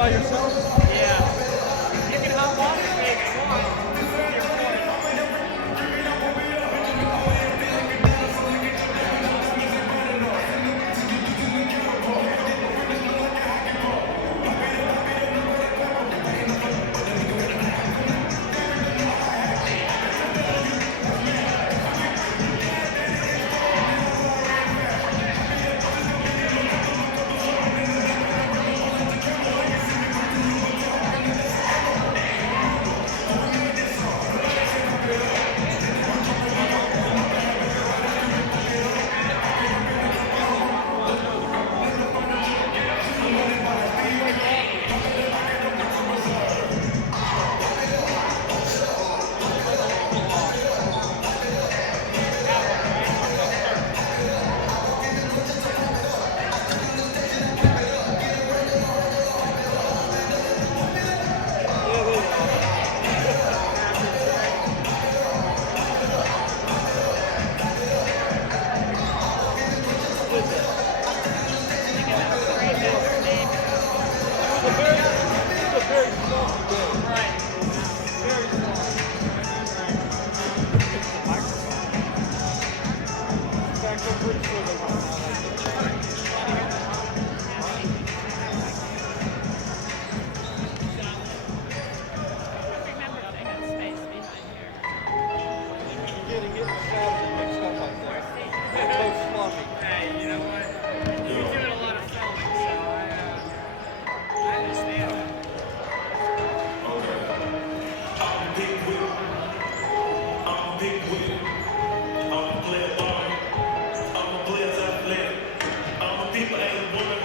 by yourself? Yeah. You can hop on it if you want. Your point. Hey, you know what? You're doing a lot of filming, so I understand that. I'm big with it. I'm big with it. I'm a player ball. I'm a player's athletic. I'm a people ain't woman.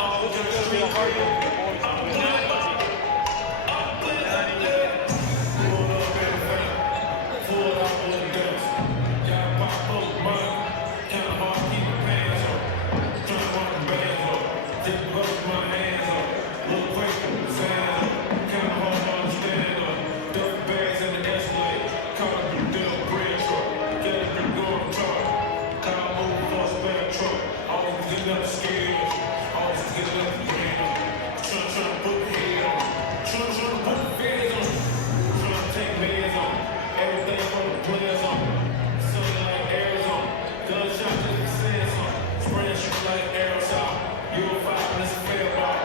I'm a street career. I'm a player ball. I'm a player's athletic. Pull up in the fan. Pull up on the guns. Got my boat money. Kinda hard to keep my pants on. Trying to run the bands on. Just brush my hands on. Little question, sands on. Kinda hard to understand on. Duff bags in the Escalade. Caught up in the damn bread truck. Get up and go on the truck. Call over for a spare truck. Always getting up scared. Always getting up the hand on. Trying to put the head on. Trying to put the feds on. Trying to take meds on. Everything from the players on. Something like Arizona. Gunshot just the sense on. Spraying shit like aerosol. You're a five, and it's a fair ball.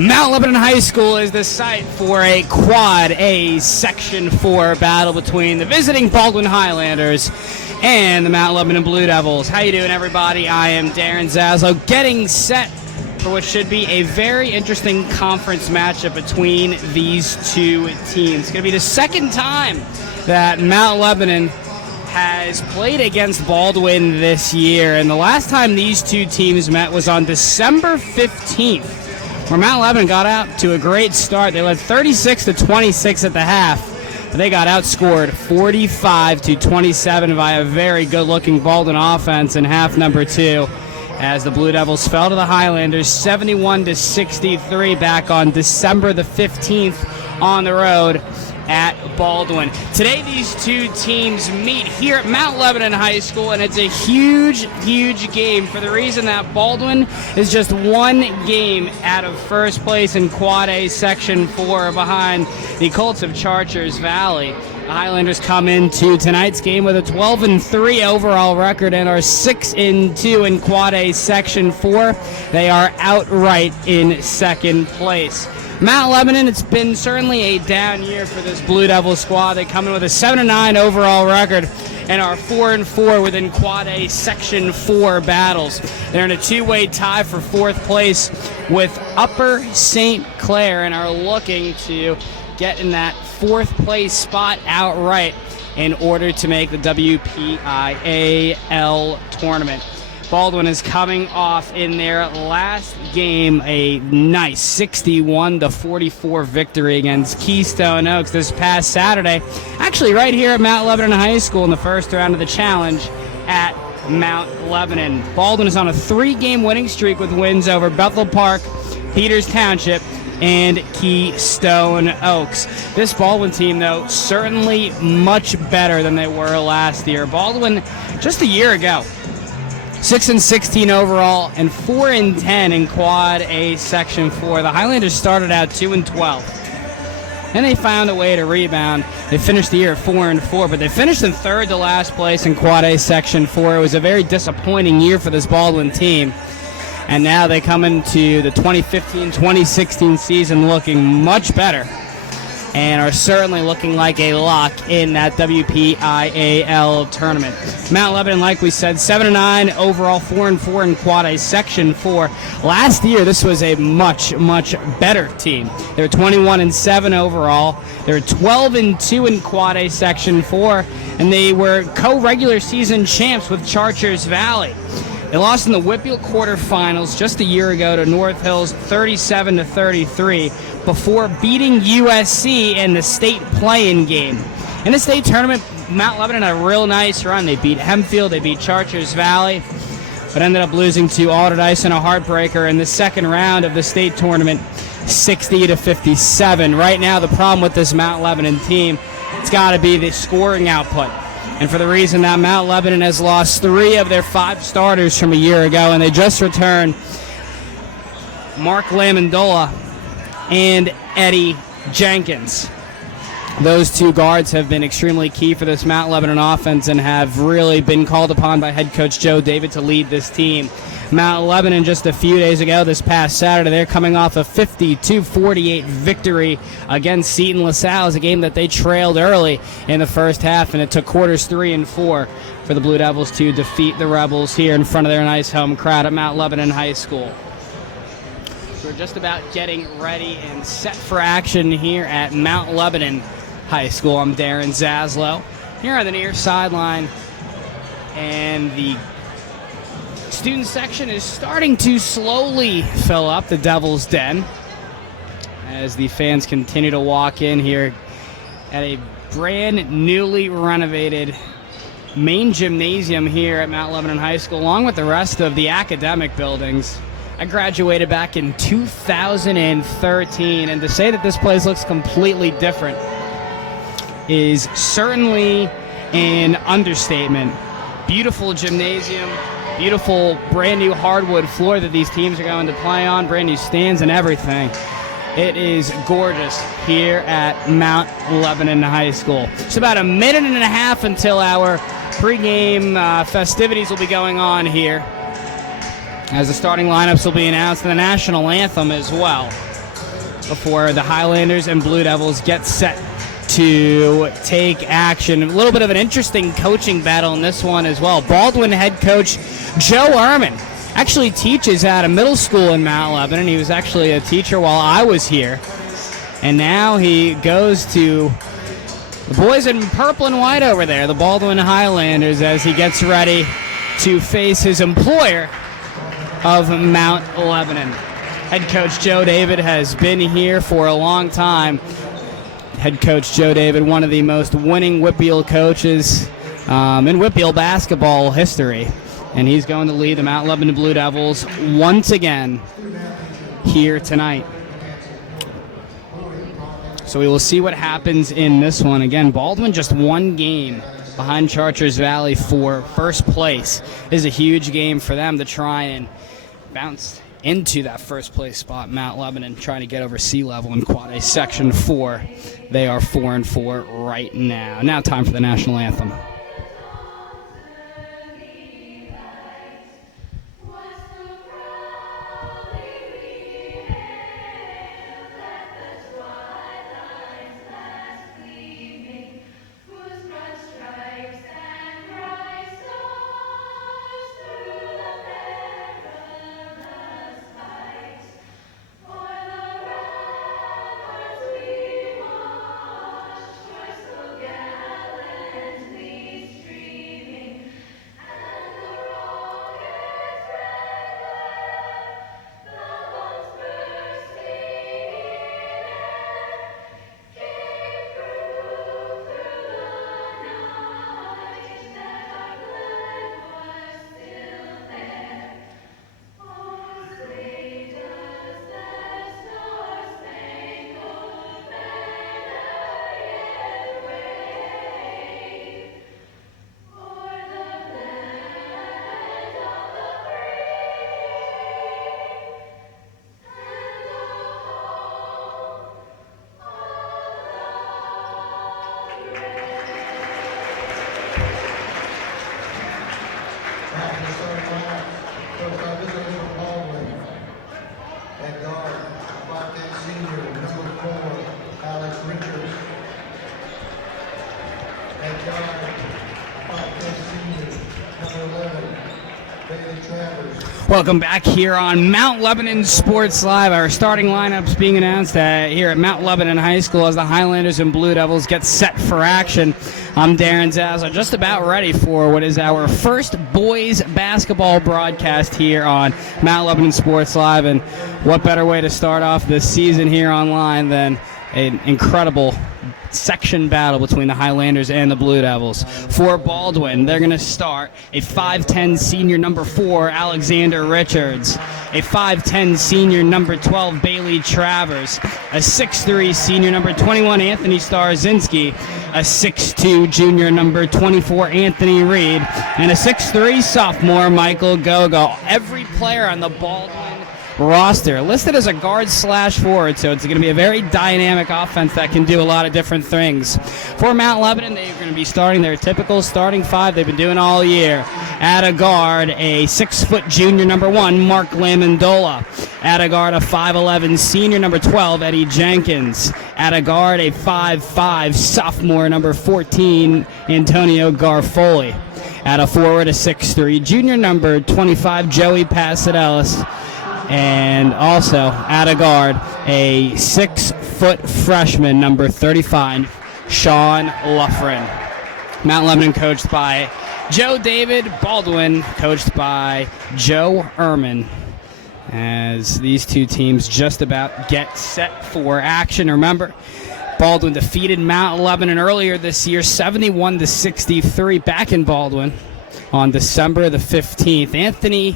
Mount Lebanon High School is the site for a Quad A Section 4 battle between the visiting Baldwin Highlanders and the Mount Lebanon Blue Devils. How you doing, everybody? I am Darren Zaslow, getting set for what should be a very interesting conference matchup between these two teams. It's going to be the second time that Mount Lebanon has played against Baldwin this year, and the last time these two teams met was on December 15th, where Mount Lebanon got out to a great start. They led 36-26 at the half, but they got outscored 45-27 by a very good-looking Baldwin offense in half number 2, as the Blue Devils fell to the Highlanders 71-63 back on December the 15th on the road at Baldwin. Today these two teams meet here at Mount Lebanon High School, and it's a huge game for the reason that Baldwin is just one game out of first place in Quad A Section 4 behind the Colts of Chartiers Valley. The Highlanders come into tonight's game with a 12-3 overall record and are 6-2 in Quad A Section 4. They are outright in second place. Mount Lebanon, it's been certainly a down year for this Blue Devil squad. They come in with a 7-9 overall record and are 4-4 within Quad A Section 4 battles. They're in a two-way tie for fourth place with Upper St. Clair and are looking to get in that fourth place spot outright in order to make the WPIAL tournament. Baldwin is coming off in their last game a nice 61-44 victory against Keystone Oaks this past Saturday, actually right here at Mount Lebanon High School in the first round of the challenge at Mount Lebanon. Baldwin is on a 3-game winning streak with wins over Bethel Park, Peters Township, and Keystone Oaks. This Baldwin team, though, certainly much better than they were last year. Baldwin, just a year ago, 6-16 overall and 4-10 in Quad A Section 4. The Highlanders started out 2-12. Then they found a way to rebound. They finished the year at 4-4, but they finished in third to last place in Quad A Section 4. It was a very disappointing year for this Baldwin team. And now they come into the 2015-2016 season looking much better and are certainly looking like a lock in that WPIAL tournament. Mount Lebanon, like we said, 7-9 overall, 4-4 in Quad A Section 4. Last year, this was a much better team. They were 21-7 overall. They were 12-2 in Quad A Section 4, and they were co-regular season champs with Chartiers Valley. They lost in the WPIAL quarterfinals just a year ago to North Hills 37-33 before beating USC in the state play-in game. In the state tournament, Mount Lebanon had a real nice run. They beat Hempfield, they beat Chartiers Valley, but ended up losing to Alderdice in a heartbreaker in the second round of the state tournament, 60-57. Right now, the problem with this Mount Lebanon team, it's got to be the scoring output. And for the reason that Mount Lebanon has lost 3 of their 5 starters from a year ago, and they just returned Mark Lamandola and Eddie Jenkins. Those 2 guards have been extremely key for this Mount Lebanon offense and have really been called upon by head coach Joe David to lead this team. Mount Lebanon just a few days ago, this past Saturday, they're coming off a 52-48 victory against Seton LaSalle. It was a game that they trailed early in the first half, and it took quarters 3 and 4 for the Blue Devils to defeat the Rebels here in front of their nice home crowd at Mount Lebanon High School. So we're just about getting ready and set for action here at Mount Lebanon High School. I'm Darren Zaslow here on the near sideline, and the student section is starting to slowly fill up the Devil's Den as the fans continue to walk in here at a brand newly renovated main gymnasium here at Mount Lebanon High School, along with the rest of the academic buildings. I graduated back in 2013, and to say that this place looks completely different is certainly an understatement. Beautiful gymnasium, beautiful brand new hardwood floor that these teams are going to play on, brand new stands and everything. It is gorgeous here at Mount Lebanon High School. It's about a minute and a half until our pregame festivities will be going on here, as the starting lineups will be announced and the national anthem as well. before the Highlanders and Blue Devils get set to take action. A little bit of an interesting coaching battle in this one as well. Baldwin head coach Joe Ehrman actually teaches at a middle school in Mount Lebanon. He was actually a teacher while I was here. And now he goes to the boys in purple and white over there, the Baldwin Highlanders, as he gets ready to face his employer of Mount Lebanon. Head coach Joe David has been here for a long time. Head coach Joe David, one of the most winning WPIAL coaches in WPIAL basketball history. And he's going to lead the Mount Lebanon Blue Devils once again here tonight. So we will see what happens in this one. Again, Baldwin just one game behind Charters Valley for first place. This is a huge game for them to try and bounce into that first place spot. Mount Lebanon trying to get over sea level in Quad A Section 4. They are 4-4 right now. Now time for the national anthem. Welcome back here on Mount Lebanon Sports Live. Our starting lineups being announced here at Mount Lebanon High School as the Highlanders and Blue Devils get set for action. I'm Darren Zaza, just about ready for what is our first boys basketball broadcast here on Mount Lebanon Sports Live. And what better way to start off this season here online than an incredible section battle between the Highlanders and the Blue Devils. For Baldwin, they're going to start a 5'10 senior number 4, Alexander Richards, a 5'10 senior number 12, Bailey Travers, a 6'3 senior number 21, Anthony Starzinski, a 6'2 junior number 24, Anthony Reed, and a 6'3 sophomore, Michael Gogo. Every player on the Baldwin roster listed as a guard/forward, so it's going to be a very dynamic offense that can do a lot of different things. For Mount Lebanon, they're going to be starting their typical starting five they've been doing all year. At a guard, a 6-foot junior number 1, Mark Lamandola. At a guard, a 5'11 senior number 12, Eddie Jenkins. At a guard, a 5'5 sophomore number 14, Antonio Garfoli. At a forward, a 6'3 junior number 25, Joey Pasadelis. And also, at a guard, a 6-foot freshman, number 35, Sean Luffren. Mount Lebanon coached by Joe David, Baldwin coached by Joe Ehrman. As these two teams just about get set for action. Remember, Baldwin defeated Mount Lebanon earlier this year, 71-63, back in Baldwin on December the 15th. Antonio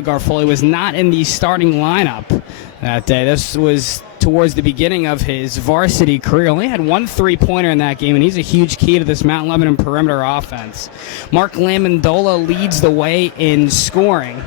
Garfoli was not in the starting lineup that day. This was towards the beginning of his varsity career. Only had one three-pointer in that game, and he's a huge key to this Mount Lebanon perimeter offense. Mark Lamandola leads the way in scoring.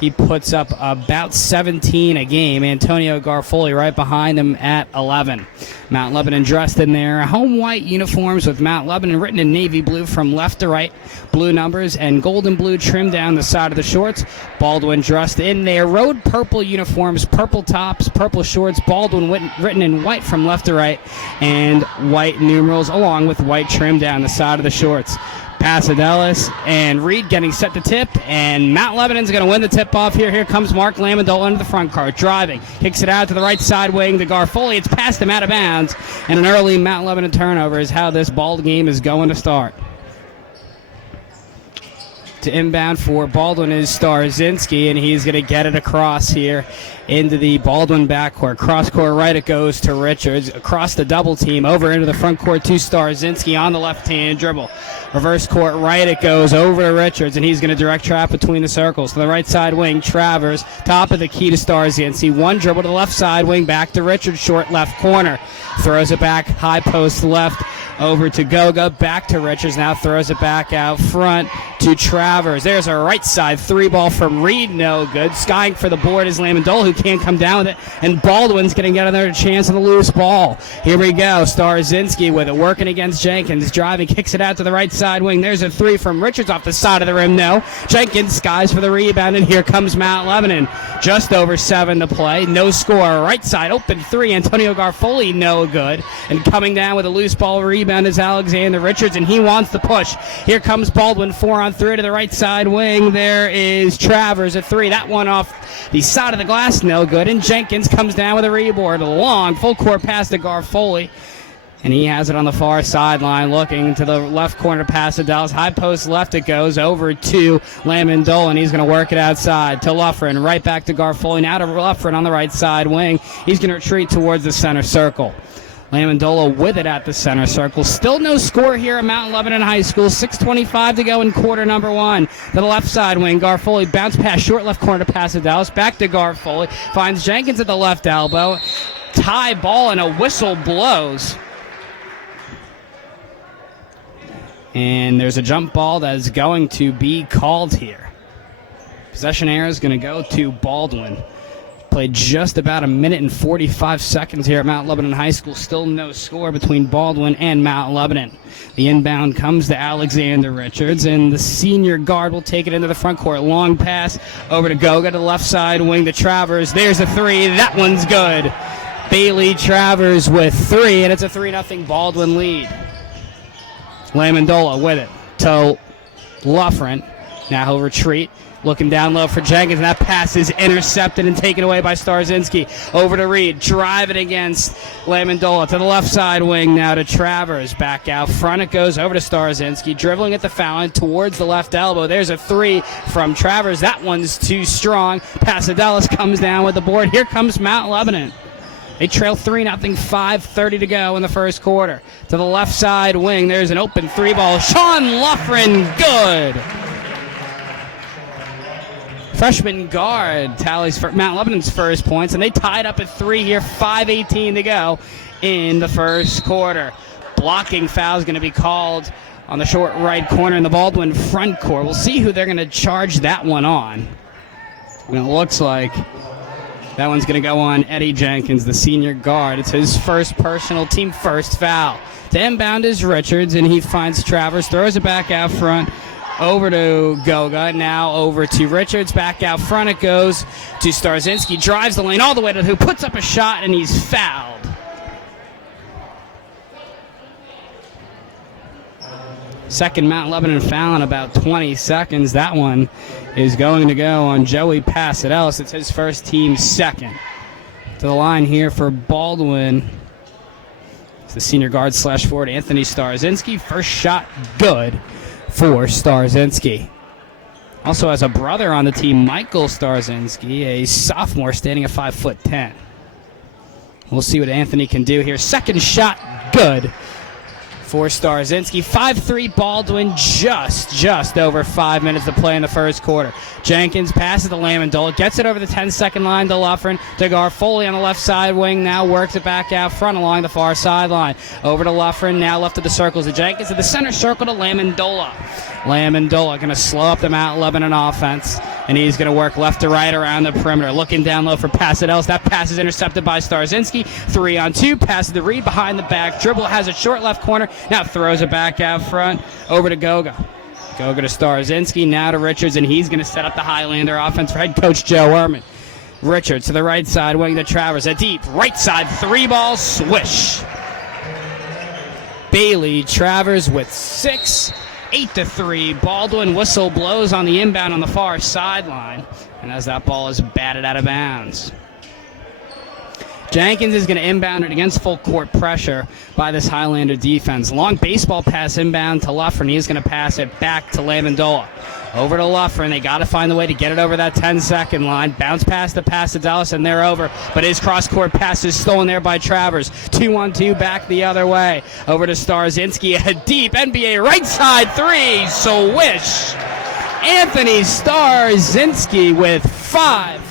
He puts up about 17 a game. Antonio Garfoli right behind him at 11. Mount Lebanon dressed in their home white uniforms with Mount Lebanon written in navy blue from left to right. Blue numbers and golden blue trim down the side of the shorts. Baldwin dressed in their road purple uniforms, purple tops, purple shorts. Baldwin written in white from left to right and white numerals along with white trim down the side of the shorts. Pasadelis and Reed getting set to tip, and Mount Lebanon's going to win the tip-off here. Here comes Mark Lamondola into the front cart, driving, kicks it out to the right side wing to Garfoli. It's past him out of bounds, and an early Mount Lebanon turnover is how this ball game is going to start. To inbound for Baldwin is Starzinski, and he's going to get it across here into the Baldwin backcourt. Cross court right, it goes to Richards. Across the double team, over into the front court to Starzinski on the left-hand dribble. Reverse court right, it goes over to Richards, and he's going to direct trap between the circles. To the right side wing, Travers, top of the key to Starzinski. One dribble to the left side wing, back to Richards, short left corner. Throws it back, high post left, over to Goga, back to Richards, now throws it back out front to Travers. There's a right side three ball from Reed, no good. Skying for the board is Lamondola, who can't come down with it, and Baldwin's going to get another chance on the loose ball. Here we go, Starzinski with it, working against Jenkins, driving, kicks it out to the right side wing. There's a three from Richards off the side of the rim, no. Jenkins skies for the rebound, and here comes Mount Lebanon. Just over 7 to play, no score. Right side, open three, Antonio Garfoli, no good. And coming down with a loose ball rebound is Alexander Richards, and he wants the push. Here comes Baldwin, 4-on-3 to the right side wing. There is Travers, a three. That one off the side of the glass, no good. And Jenkins comes down with a rebound. A long full court pass to Garfoli, and he has it on the far sideline, looking to the left corner pass to Dallas. High post left it goes over to Lamondola, and he's going to work it outside to Luffren. Right back to Garfoli. Now to Luffren on the right side wing. He's going to retreat towards the center circle. Lamondola with it at the center circle. Still no score here at Mount Lebanon High School. 6:25 to go in quarter number one. To the left side wing, Garfoli bounce pass, short left corner to Pasadelis. Back to Garfoli. Finds Jenkins at the left elbow. Tie ball and a whistle blows. And there's a jump ball that is going to be called here. Possession error is going to go to Baldwin. Played just about 1:45 seconds here at Mount Lebanon High School. Still no score between Baldwin and Mount Lebanon. The inbound comes to Alexander Richards, and the senior guard will take it into the front court. Long pass over to Goga to the left side wing to Travers. There's a three. That one's good. Bailey Travers with three, and it's a 3-0 Baldwin lead. Lamondola with it to Luffren. Now he'll retreat. Looking down low for Jenkins, and that pass is intercepted and taken away by Starzinski. Over to Reed, driving against Lamondola to the left side wing now to Travers. Back out front it goes over to Starzinski, dribbling at the foul line towards the left elbow. There's a three from Travers. That one's too strong. Pasadelis comes down with the board. Here comes Mount Lebanon. They trail 3-0, 5:30 to go in the first quarter. To the left side wing, there's an open three ball. Sean Luffren, good. Freshman guard tallies for Mount Lebanon's first points, and they tied up at 3 here, 5:18 to go in the first quarter. Blocking foul is going to be called on the short right corner in the Baldwin front court. We'll see who they're going to charge that one on. And it looks like that one's going to go on Eddie Jenkins, the senior guard. It's his first personal team first foul. To inbound is Richards, and he finds Travers, throws it back out front. Over to Goga, now over to Richards. Back out front it goes to Starzinski. Drives the lane all the way to who puts up a shot, and he's fouled. Second Mount Lebanon foul in about 20 seconds. That one is going to go on Joey Pasadelis. It's his first team second. To the line here for Baldwin. It's the senior guard / forward Anthony Starzinski. First shot good for Starzinski. Also has a brother on the team, Michael Starzinski, a sophomore standing at 5'10". We'll see what Anthony can do here. Second shot, good for Starzinski. 5-3 Baldwin, just over 5 minutes to play in the first quarter. Jenkins passes to Lamondola, gets it over the 10-second line to Luffren. To Garfoli on the left side wing, now works it back out front along the far sideline. Over to Luffren, now left of the circles to Jenkins, to the center circle to Lamondola. Lamondola going to slow up the Mount Lebanon offense. And he's going to work left to right around the perimeter. Looking down low for Pasadelos. That pass is intercepted by Starzinski. 3-on-2. Passes the read behind the back. Dribble has a short left corner. Now throws it back out front. Over to Goga. Goga to Starzinski. Now to Richards. And he's going to set up the Highlander offense for head coach Joe Ehrman. Richards to the right side. Wing to Travers. A deep right side 3-ball swish. Bailey Travers with 6. 8-3. Baldwin whistle blows on the inbound on the far sideline. And as that ball is batted out of bounds. Jenkins is going to inbound it against full court pressure by this Highlander defense. Long baseball pass inbound to Luffren. He's going to pass it back to Lamandola. Over to Luffren. They got to find a way to get it over that 10-second line. Bounce pass to Pasadelos, and they're over. But his cross-court pass is stolen there by Travers. 2-on-2 back the other way. Over to Starzinski. A deep NBA right side 3. Swish. Anthony Starzinski with 5.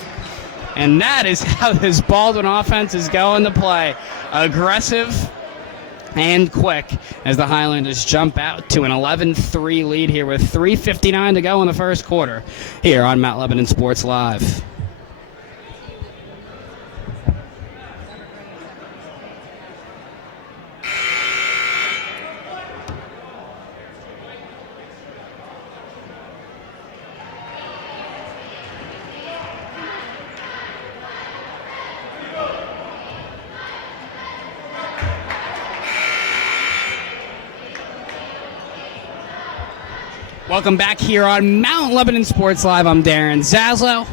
And that is how this Baldwin offense is going to play. Aggressive and quick as the Highlanders jump out to an 11-3 lead here with 3:59 to go in the first quarter here on Mount Lebanon Sports Live. Welcome back here on Mount Lebanon Sports Live. I'm Darren Zaslow,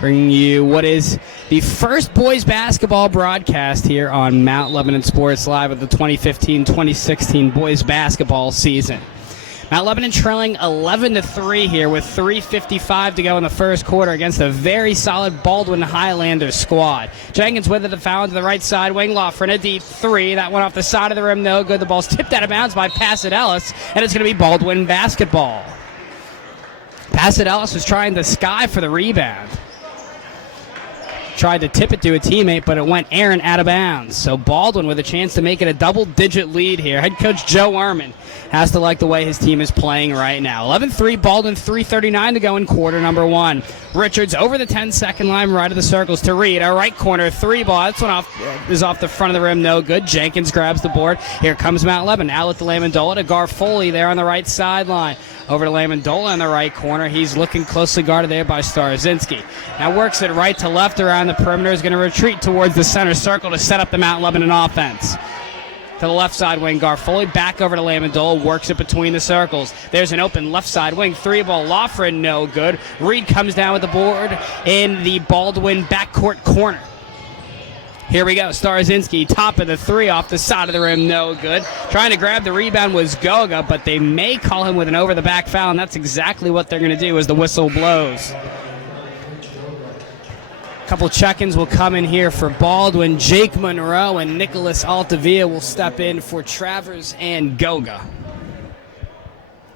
bringing you what is the first boys basketball broadcast here on Mount Lebanon Sports Live of the 2015-2016 boys basketball season. Mount Lebanon trailing 11-3 here with 3:55 to go in the first quarter against a very solid Baldwin Highlanders squad. Jenkins with it, the foul to the right side wing. Lofren a deep 3. That went off the side of the rim, no good. The ball's tipped out of bounds by Pasadelos, and it's going to be Baldwin basketball. Pasadelos was trying to sky for the rebound. Tried to tip it to a teammate, but it went errant out of bounds. So Baldwin with a chance to make it a double-digit lead here. Head coach Joe Ehrman has to like the way his team is playing right now. 11-3, Baldwin, 3:39 to go in quarter number 1. Richards over the 10-second line, right of the circles to Reed. Our right corner, 3-ball. That's one is off the front of the rim, no good. Jenkins grabs the board. Here comes Mount Lebanon. Outlet to Lamandola to Garfoli there on the right sideline. Over to Lamandola in the right corner. He's looking closely guarded there by Starzinski. Now works it right to left around the perimeter. Is going to retreat towards the center circle to set up the Mount Lebanon offense. To the left side wing, Garfoli back over to Lamandola, works it between the circles. There's an open left side wing, 3-ball. Lofren, no good. Reed comes down with the board in the Baldwin backcourt corner. Here we go. Starzinski, top of the 3 off the side of the rim, no good. Trying to grab the rebound was Goga, but they may call him with an over-the-back foul, and that's exactly what they're going to do as the whistle blows. A couple check-ins will come in here for Baldwin. Jake Monroe and Nicholas Altavia will step in for Travers and Goga.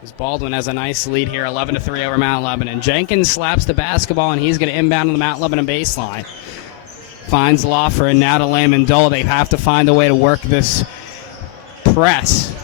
As Baldwin has a nice lead here, 11-3 over Mount Lebanon. Jenkins slaps the basketball, and he's going to inbound on the Mount Lebanon baseline. Finds Loffer, and now to Lamandola. They have to find a way to work this press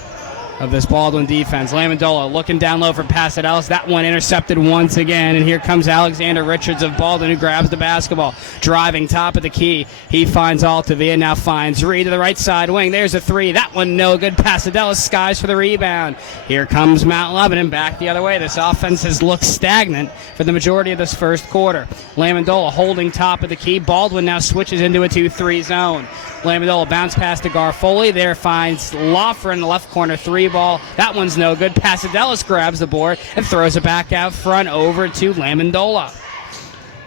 of this Baldwin defense. Lamandola looking down low for Pasadelos. That one intercepted once again, and here comes Alexander Richards of Baldwin, who grabs the basketball. Driving top of the key. He finds Altavia, now finds Reed to the right side wing. There's a 3. That one no good. Pasadelos skies for the rebound. Here comes Mount Lebanon back the other way. This offense has looked stagnant for the majority of this first quarter. Lamandola holding top of the key. Baldwin now switches into a 2-3 zone. Lamandola bounce pass to Garfoli. There finds Loffer in the left corner, 3-ball. That one's no good. Pasadelos grabs the board and throws it back out front over to Lamandola.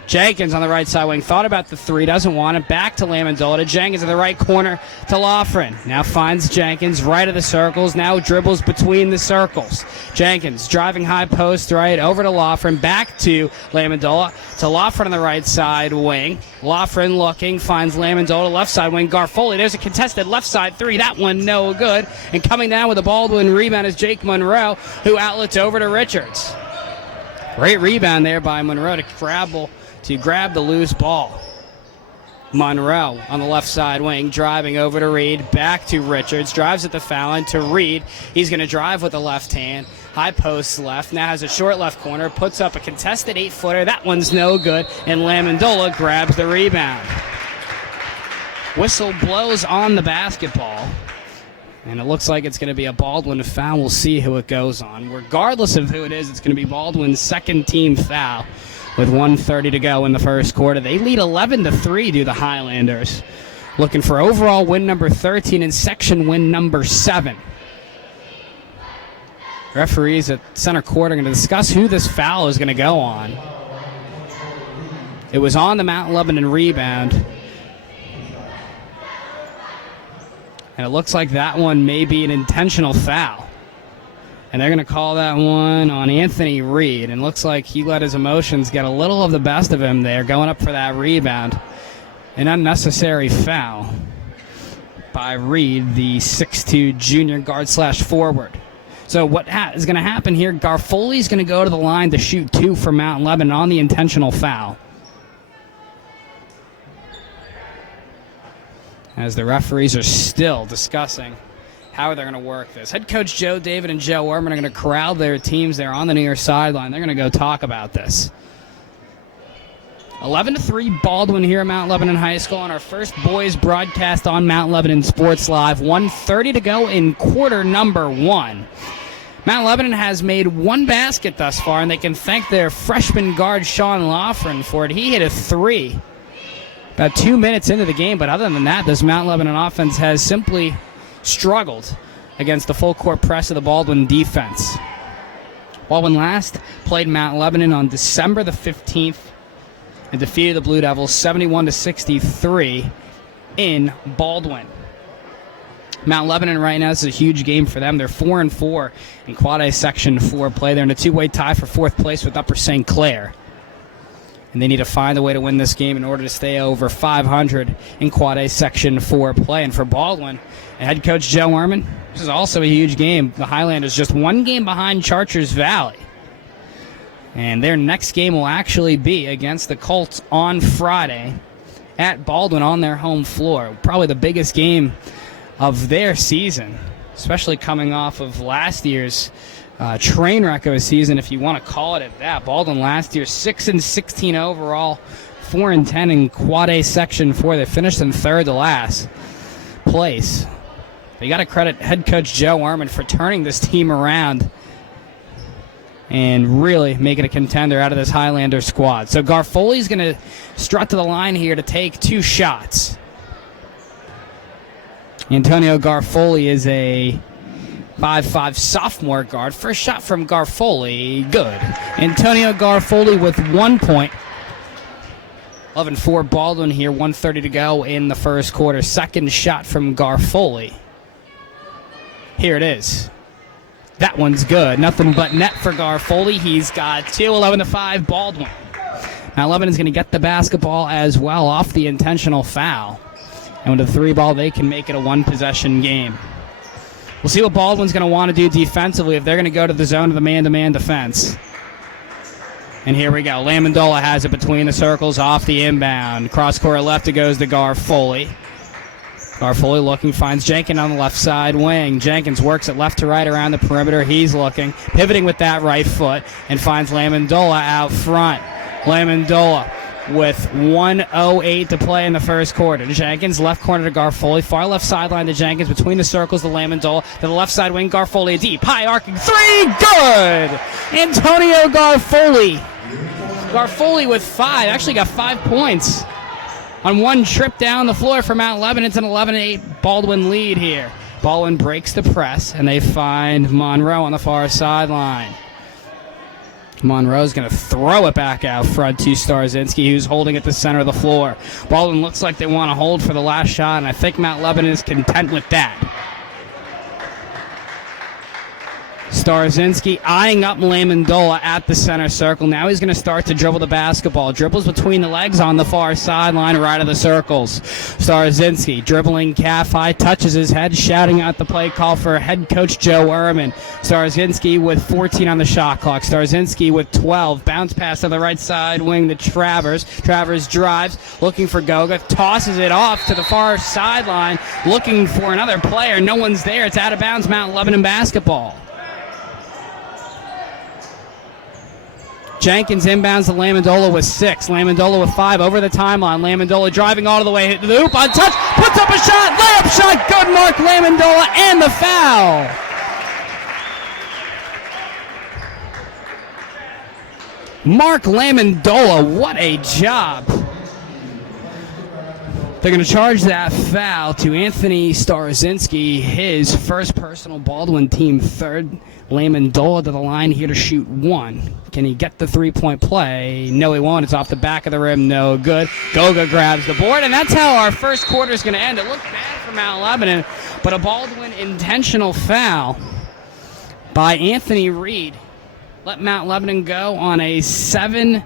Jenkins on the right side wing thought about the 3, doesn't want it. Back to Lamandola, to Jenkins in the right corner to Lofren. Now finds Jenkins right of the circles, now dribbles between the circles. Jenkins driving high post right over to Lofren, back to Lamandola, to Lofren on the right side wing. Lofren looking, finds Lamandola, left side wing, Garfoli. There's a contested left side 3, that one no good. And coming down with a Baldwin rebound is Jake Monroe, who outlets over to Richards. Great rebound there by Monroe to grab the loose ball. Monroe on the left side wing, driving over to Reed, back to Richards, drives at the foul line to Reed. He's going to drive with the left hand, High post left, now has a short left corner, puts up a contested 8-footer. That one's no good, and Lamondola grabs the rebound. Whistle blows on the basketball, and it looks like it's going to be a Baldwin foul. We'll see who it goes on. Regardless of who it is, it's going to be Baldwin's second team foul with 1:30 to go in the first quarter. They lead 11-3 to the Highlanders, looking for overall win number 13 and section win number 7. Referees at center court are going to discuss who this foul is going to go on. It was on the Mount Lebanon rebound. And it looks like that one may be an intentional foul. And they're going to call that one on Anthony Reed. And looks like he let his emotions get a little of the best of him there, going up for that rebound. An unnecessary foul by Reed, the 6'2 junior guard/forward. So what is going to happen here, Garfoli's going to go to the line to shoot 2 for Mount Lebanon on the intentional foul. As the referees are still discussing how they're going to work this. Head coach Joe David and Joe Orman are going to corral their teams there on the near sideline. They're going to go talk about this. 11-3 Baldwin here at Mount Lebanon High School on our first boys broadcast on Mount Lebanon Sports Live. 1:30 to go in quarter number 1. Mount Lebanon has made 1 basket thus far, and they can thank their freshman guard Sean Loughran for it. He hit a 3 about 2 minutes into the game, but other than that, this Mount Lebanon offense has simply struggled against the full court press of the Baldwin defense. Baldwin last played Mount Lebanon on December the 15th and defeated the Blue Devils 71-63 in Baldwin. Mount Lebanon right now, this is a huge game for them. They're 4-4 in Quad A Section 4 play. They're in a 2-way tie for 4th place with Upper St. Clair. And they need to find a way to win this game in order to stay over 500 in Quad A Section 4 play. And for Baldwin and head coach Joe Orman, this is also a huge game. The Highlanders just 1 game behind Chartiers Valley. And their next game will actually be against the Colts on Friday at Baldwin on their home floor. Probably the biggest game of their season, especially coming off of last year's train wreck of a season, if you want to call it at that. Baldwin last year 6-16 overall, 4-10 in Quad A Section 4. They finished in 3rd to last place. But you got to credit head coach Joe Orman for turning this team around and really making a contender out of this Highlander squad. So Garfoli's going to strut to the line here to take 2 shots. Antonio Garfoli is a 5'5 sophomore guard. First shot from Garfoli, good. Antonio Garfoli with 1 point. 11-4 Baldwin here, 1:30 to go in the first quarter. Second shot from Garfoli. Here it is. That one's good. Nothing but net for Garfoli. He's got 2, 11-5 Baldwin. Now Lebanon's going to get the basketball as well off the intentional foul. And with a 3 ball, they can make it a 1-possession game. We'll see what Baldwin's going to want to do defensively if they're going to go to the zone of the man-to-man defense. And here we go. Lamondola has it between the circles off the inbound. Cross-court left, it goes to Garfoli. Garfoli looking, finds Jenkins on the left side wing. Jenkins works it left to right around the perimeter. He's looking, pivoting with that right foot, and finds Lamondola out front. Lamondola with 1:08 to play in the first quarter. Jenkins, left corner to Garfoli. Far left sideline to Jenkins. Between the circles to Lamondola. To the left side wing, Garfoli a deep. High arcing 3. Good! Antonio Garfoli. Garfoli with 5. Actually got 5 points on 1 trip down the floor for Mount Lebanon. It's an 11-8 Baldwin lead here. Baldwin breaks the press, and they find Monroe on the far sideline. Monroe's going to throw it back out front to Starzinski, who's holding at the center of the floor. Baldwin looks like they want to hold for the last shot, and I think Mount Lebanon is content with that. Starzinski eyeing up Lamondola at the center circle. Now he's going to start to dribble the basketball. Dribbles between the legs on the far sideline, right of the circles. Starzinski dribbling calf high, touches his head, shouting out the play call for head coach Joe Ehrman. Starzinski with 14 on the shot clock. Starzinski with 12. Bounce pass to the right side wing to Travers. Travers drives, looking for Goga, tosses it off to the far sideline, looking for another player. No one's there. It's out of bounds. Mount Lebanon basketball. Jenkins inbounds to Lamondola with 6. Lamondola with 5 over the timeline. Lamondola driving all the way to the hoop on touch. Puts up a shot. Layup shot. Good mark. Lamondola and the foul. Mark Lamondola, what a job. They're going to charge that foul to Anthony Starzinski, his first personal, Baldwin team third. Lamondola to the line here to shoot 1. Can he get the three-point play? No, he won't. It's off the back of the rim. No good. Goga grabs the board, and that's how our first quarter is going to end. It looked bad for Mount Lebanon, but a Baldwin intentional foul by Anthony Reed let Mount Lebanon go on a 7-0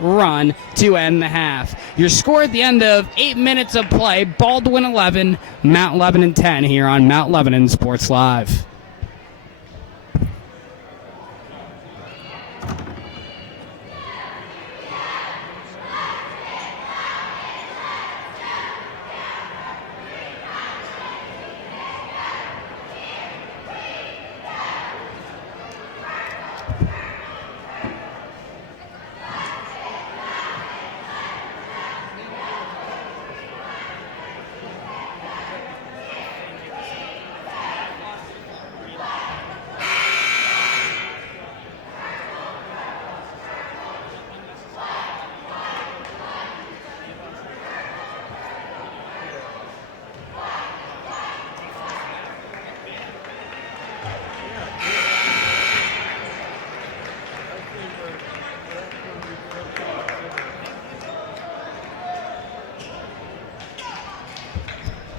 run to end the half. Your score at the end of 8 minutes of play, Baldwin 11, Mount Lebanon 10 here on Mount Lebanon Sports Live.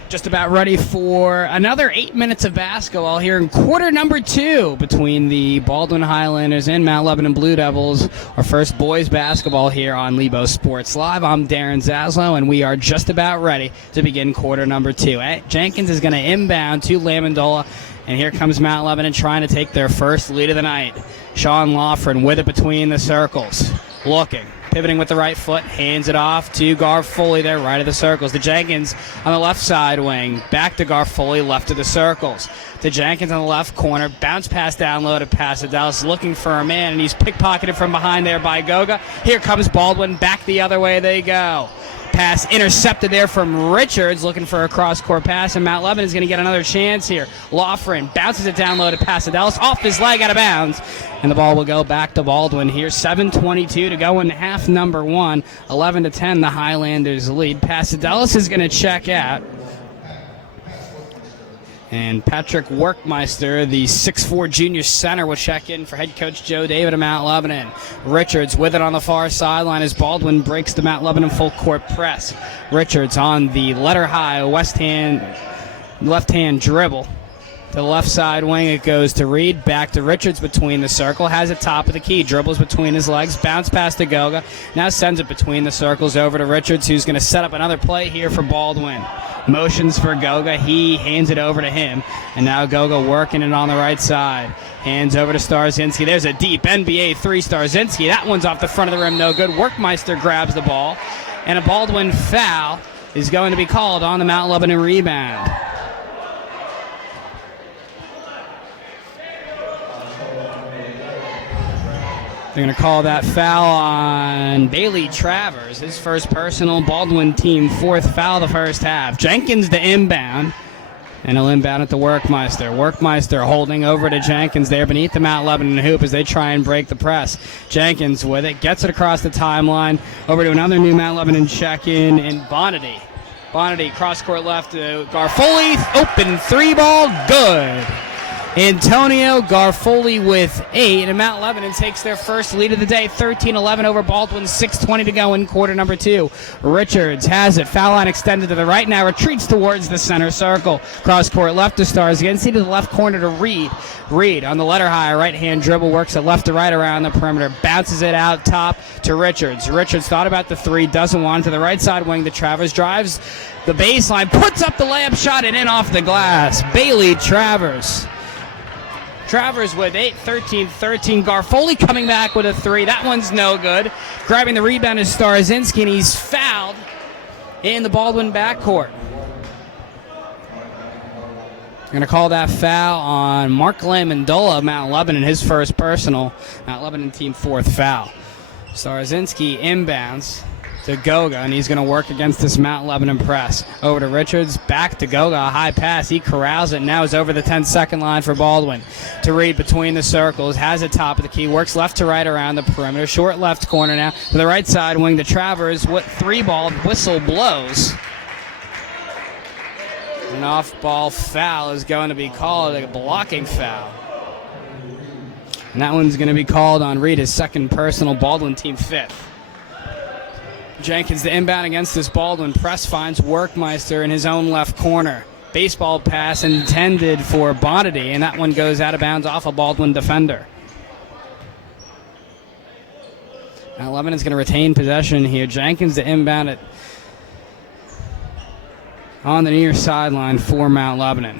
Just about ready for another 8 minutes of basketball here in quarter number 2 between the Baldwin Highlanders and Mount Lebanon Blue Devils. Our first boys basketball here on Lebo Sports Live. I'm Darren Zaslow, and we are just about ready to begin quarter number 2. Jenkins is going to inbound to Lamondola, and here comes Mount Lebanon trying to take their first lead of the night. Sean Lofgren with it between the circles, looking. Pivoting with the right foot, hands it off to Garfoley there, right of the circles. To Jenkins on the left side wing. Back to Garfoley, left of the circles. To Jenkins on the left corner. Bounce pass down low to Pasadella, looking for a man, and he's pickpocketed from behind there by Goga. Here comes Baldwin. Back the other way they go. Pass intercepted there from Richards, looking for a cross-court pass, and Mount Lebanon is going to get another chance here. Lofgren bounces it down low to Pasadella, off his leg, out of bounds, and the ball will go back to Baldwin here. 7:22 to go in half number 1. 11-10, the Highlanders lead. Pasadella is going to check out. And Patrick Workmeister, the 6'4 junior center, will check in for head coach Joe David of Mount Lebanon. Richards with it on the far sideline as Baldwin breaks the Mount Lebanon full court press. Richards on the letter high left hand dribble. To the left side wing it goes to Reed, back to Richards between the circle, has it top of the key, dribbles between his legs, bounce past to Goga, now sends it between the circles over to Richards, who's going to set up another play here for Baldwin. Motions for Goga, he hands it over to him, and now Goga working it on the right side. Hands over to Starzinski. There's a deep NBA 3. Starzinski, that one's off the front of the rim, no good. Workmeister grabs the ball, and a Baldwin foul is going to be called on the Mount Lebanon rebound. They're going to call that foul on Bailey Travers, his first personal, Baldwin team 4th foul of the first half. Jenkins to inbound, and he'll inbound at the Workmeister. Workmeister holding over to Jenkins there beneath the Mount Lebanon hoop as they try and break the press. Jenkins with it, gets it across the timeline, over to another new Mount Lebanon check-in, and Bonity. Bonity, cross-court left to Garfoley, open 3-ball, good. Antonio Garfoley with 8, and Mount Lebanon takes their first lead of the day, 13-11 over Baldwin, 6:20 to go in quarter number 2. Richards has it, foul line extended to the right, now retreats towards the center circle. Cross-court left to Starzinski, to the left corner to Reed. Reed on the letter high, right-hand dribble, works it left to right around the perimeter, bounces it out top to Richards. Richards thought about the 3, doesn't want it, to the right side wing to Travers, drives the baseline, puts up the layup shot, and in off the glass. Bailey Travers. Travers with 8, 13-13. Garfoley coming back with a 3. That one's no good. Grabbing the rebound is Starzinski, and he's fouled in the Baldwin backcourt. Going to call that foul on Mark Lamandola of Mount Lebanon, his first personal. Mount Lebanon team fourth foul. Starzinski inbounds to Goga, and he's going to work against this Mount Lebanon press. Over to Richards, back to Goga, a high pass. He corrals it, now is over the 10-second line for Baldwin. To Reed between the circles, has it top of the key, works left to right around the perimeter. Short left corner now to the right side wing to Travers. What three-ball whistle blows. An off-ball foul is going to be called, a blocking foul. And that one's going to be called on Reed, his second personal, Baldwin team fifth. Jenkins the inbound against this Baldwin press, finds Workmeister in his own left corner. Baseball pass intended for Bonity, and that one goes out of bounds off a Baldwin defender. Now Lebanon's going to retain possession here. Jenkins the inbound it on the near sideline for Mount Lebanon.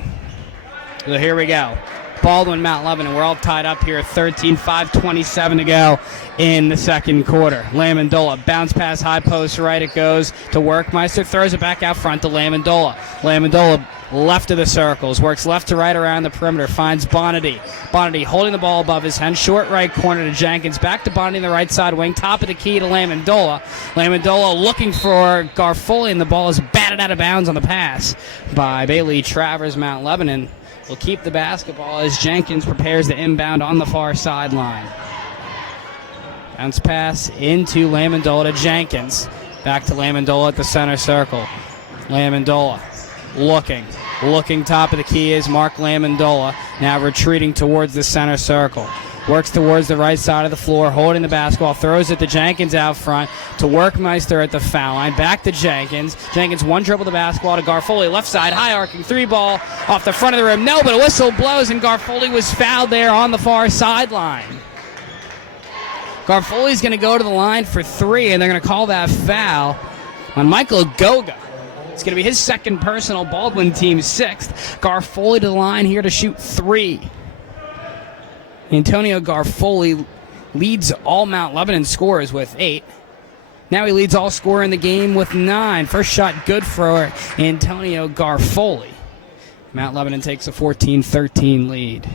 So here we go. Baldwin, Mount Lebanon. We're all tied up here. 13, 5:27 to go in the second quarter. Lamandola, bounce pass, high post right. It goes to Workmeister. Throws it back out front to Lamandola. Lamandola left of the circles. Works left to right around the perimeter. Finds Bonity. Bonity holding the ball above his head. Short right corner to Jenkins. Back to Bonity in the right side wing. Top of the key to Lamandola. Lamandola looking for Garfoli, and the ball is batted out of bounds on the pass by Bailey Travers. Mount Lebanon will keep the basketball as Jenkins prepares the inbound on the far sideline. Bounce pass into Lamandola to Jenkins. Back to Lamandola at the center circle. Lamandola looking top of the key is Mark Lamandola. Now retreating towards the center circle. Works towards the right side of the floor, holding the basketball, throws it to Jenkins out front, to Workmeister at the foul line, back to Jenkins. Jenkins one dribble the basketball to Garfoli, left side, high arcing three ball off the front of the rim. No, but a whistle blows, and Garfoli was fouled there on the far sideline. Garfoli's going to go to the line for three, and they're going to call that foul on Michael Goga. It's going to be his second personal, Baldwin team sixth. Garfoli to the line here to shoot three. Antonio Garfoli leads all Mount Lebanon scorers with 8. Now he leads all scorer in the game with 9. First shot good for Antonio Garfoli. Mount Lebanon takes a 14-13 lead.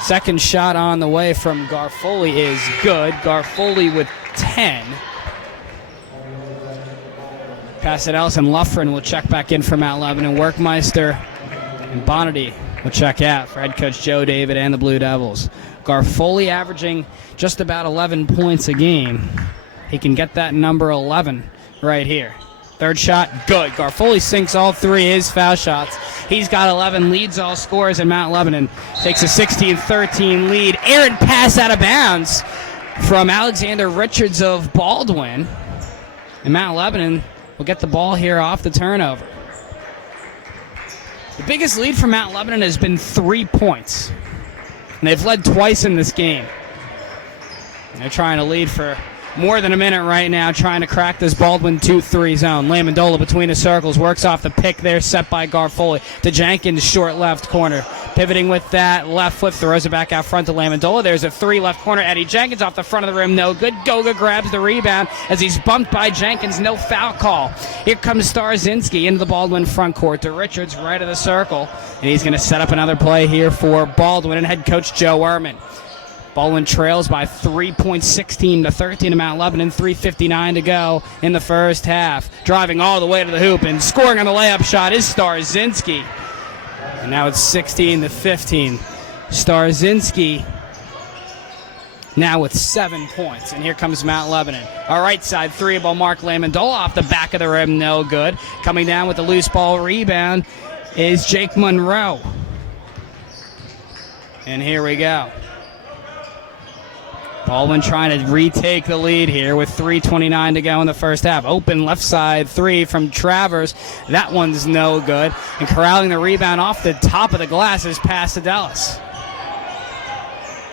Second shot on the way from Garfoli is good. Garfoli with 10. Pass it Ellison. Luffren will check back in for Mount Lebanon. Workmeister and Bonity will check out for head coach Joe David and the Blue Devils. Garfoli averaging just about 11 points a game. He can get that number 11 right here. Third shot, good. Garfoli sinks all three his foul shots. He's got 11, leads all scorers, and Mount Lebanon takes a 16-13 lead. Errant pass out of bounds from Alexander Richards of Baldwin. And Mount Lebanon will get the ball here off the turnover. The biggest lead for Mount Lebanon has been 3 points. And they've led twice in this game. And they're trying to lead for more than a minute right now, trying to crack this Baldwin 2-3 zone. Lamandola between the circles, works off the pick there, set by Garfoli to Jenkins, short left corner. Pivoting with that left foot, throws it back out front to Lamandola. There's a 3 left corner. Eddie Jenkins off the front of the rim, no good. Goga grabs the rebound as he's bumped by Jenkins, no foul call. Here comes Starzinski into the Baldwin front court to Richards, right of the circle. And he's going to set up another play here for Baldwin and head coach Joe Ehrman. Baldwin trails by 3 points, 16-13 to Mount Lebanon. 3:59 to go in the first half. Driving all the way to the hoop and scoring on the layup shot is Starzinski. And now it's 16-15. Starzinski now with 7 points. And here comes Mount Lebanon. Our right side three ball, Mark Lamandola off the back of the rim, no good. Coming down with the loose ball rebound is Jake Monroe. And here we go. Baldwin trying to retake the lead here with 3:29 to go in the first half. Open left side three from Travers. That one's no good. And corralling the rebound off the top of the glass is Pasadelis.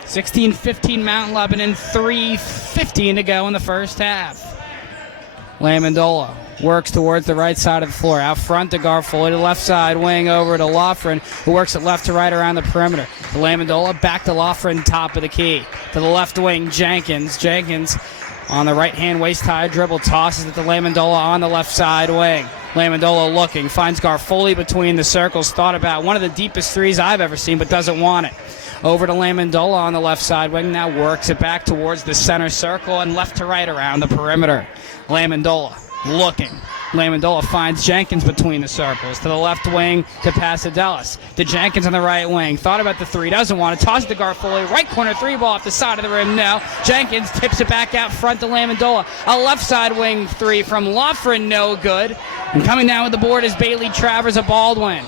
16-15 Mount Lebanon, 3:15 to go in the first half. Lamandola works towards the right side of the floor. Out front to Garfoli, to left side wing over to Lofgren, who works it left to right around the perimeter. To Lamandola, back to Lofgren, top of the key. To the left wing, Jenkins. Jenkins on the right-hand waist-high dribble, tosses it to Lamandola on the left side wing. Lamandola looking, finds Garfoli between the circles, thought about one of the deepest threes I've ever seen, but doesn't want it. Over to Lamandola on the left side wing, now works it back towards the center circle and left to right around the perimeter. Lamandola looking. Lamandola finds Jenkins between the circles. To the left wing to Pasadelis. To Jenkins on the right wing. Thought about the three, doesn't want it. Tosses to Garfoli. Right corner three ball off the side of the rim. No. Jenkins tips it back out front to Lamandola. A left side wing three from Loughran, no good. And coming down with the board is Bailey Travers of Baldwin.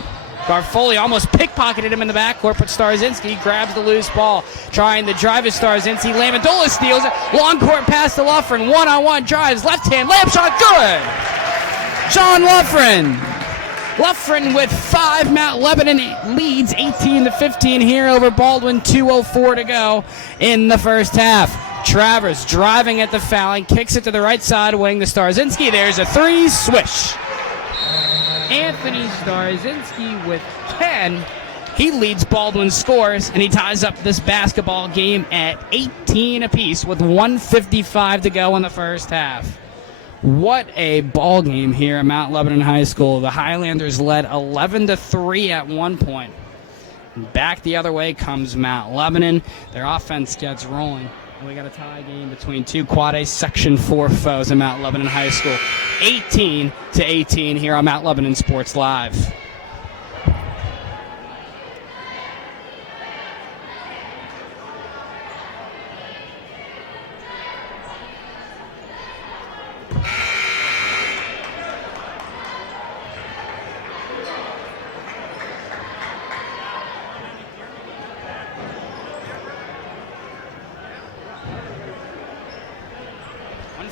Garfoli almost pickpocketed him in the backcourt, but Starzinski grabs the loose ball. Trying to drive his Starzinski. Lamandola steals it. Long court pass to Loughran. One-on-one drives. Left hand. Layup shot. Good. John Loughran. Loughran with 5. Mount Lebanon leads 18-15 here over Baldwin. 2:04 to go in the first half. Travers driving at the foul line. Kicks it to the right side wing to Starzinski. There's a three. Swish. Anthony Starzinski with 10. He leads Baldwin scores, and he ties up this basketball game at 18 apiece with 1:55 to go in the first half. What a ball game here at Mount Lebanon High School. The Highlanders led 11-3 at one point. Back the other way comes Mount Lebanon. Their offense gets rolling. And we got a tie game between two Quad A Section 4 foes in Mount Lebanon High School. 18-18 here on Mount Lebanon Sports Live.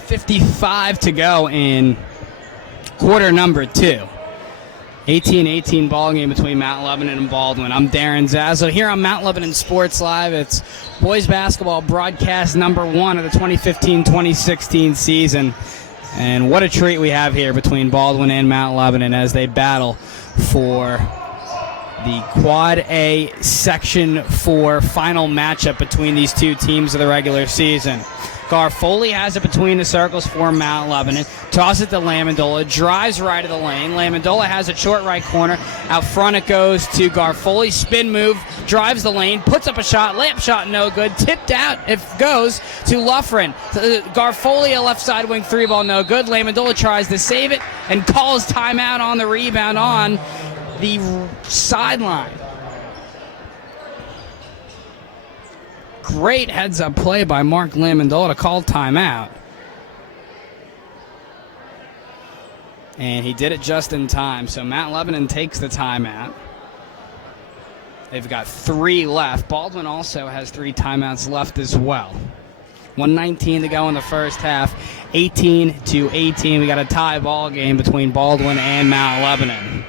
.55 to go in quarter number 2. 18-18 ball game between Mount Lebanon and Baldwin. I'm Darren Zazzle here on Mount Lebanon Sports Live. It's boys basketball broadcast number 1 of the 2015-2016 season. And what a treat we have here between Baldwin and Mount Lebanon as they battle for the Quad A Section 4 final matchup between these two teams of the regular season. Garfoli has it between the circles for Mount Lebanon. Toss it to Lamandola. Drives right of the lane. Lamandola has it short right corner. Out front it goes to Garfoli. Spin move. Drives the lane. Puts up a shot. Layup shot no good. Tipped out. It goes to Loughran. Garfoli, a left side wing three ball no good. Lamandola tries to save it and calls timeout on the rebound on the sideline. Great heads-up play by Mark Lamandola to call timeout. And he did it just in time. So Mount Lebanon takes the timeout. They've got 3 left. Baldwin also has 3 timeouts left as well. 1:19 to go in the first half. 18-18. We got a tie ball game between Baldwin and Mount Lebanon.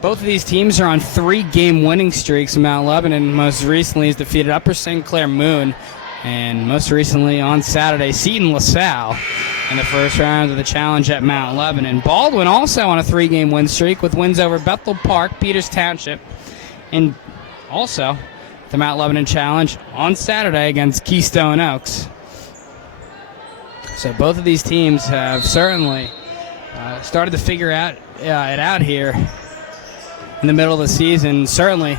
Both of these teams are on 3-game winning streaks. Mount Lebanon most recently has defeated Upper St. Clair Moon, and most recently on Saturday, Seton LaSalle in the first round of the challenge at Mount Lebanon. Baldwin also on a 3-game win streak with wins over Bethel Park, Peters Township, and also the Mount Lebanon Challenge on Saturday against Keystone Oaks. So both of these teams have certainly started to figure it out here in the middle of the season, certainly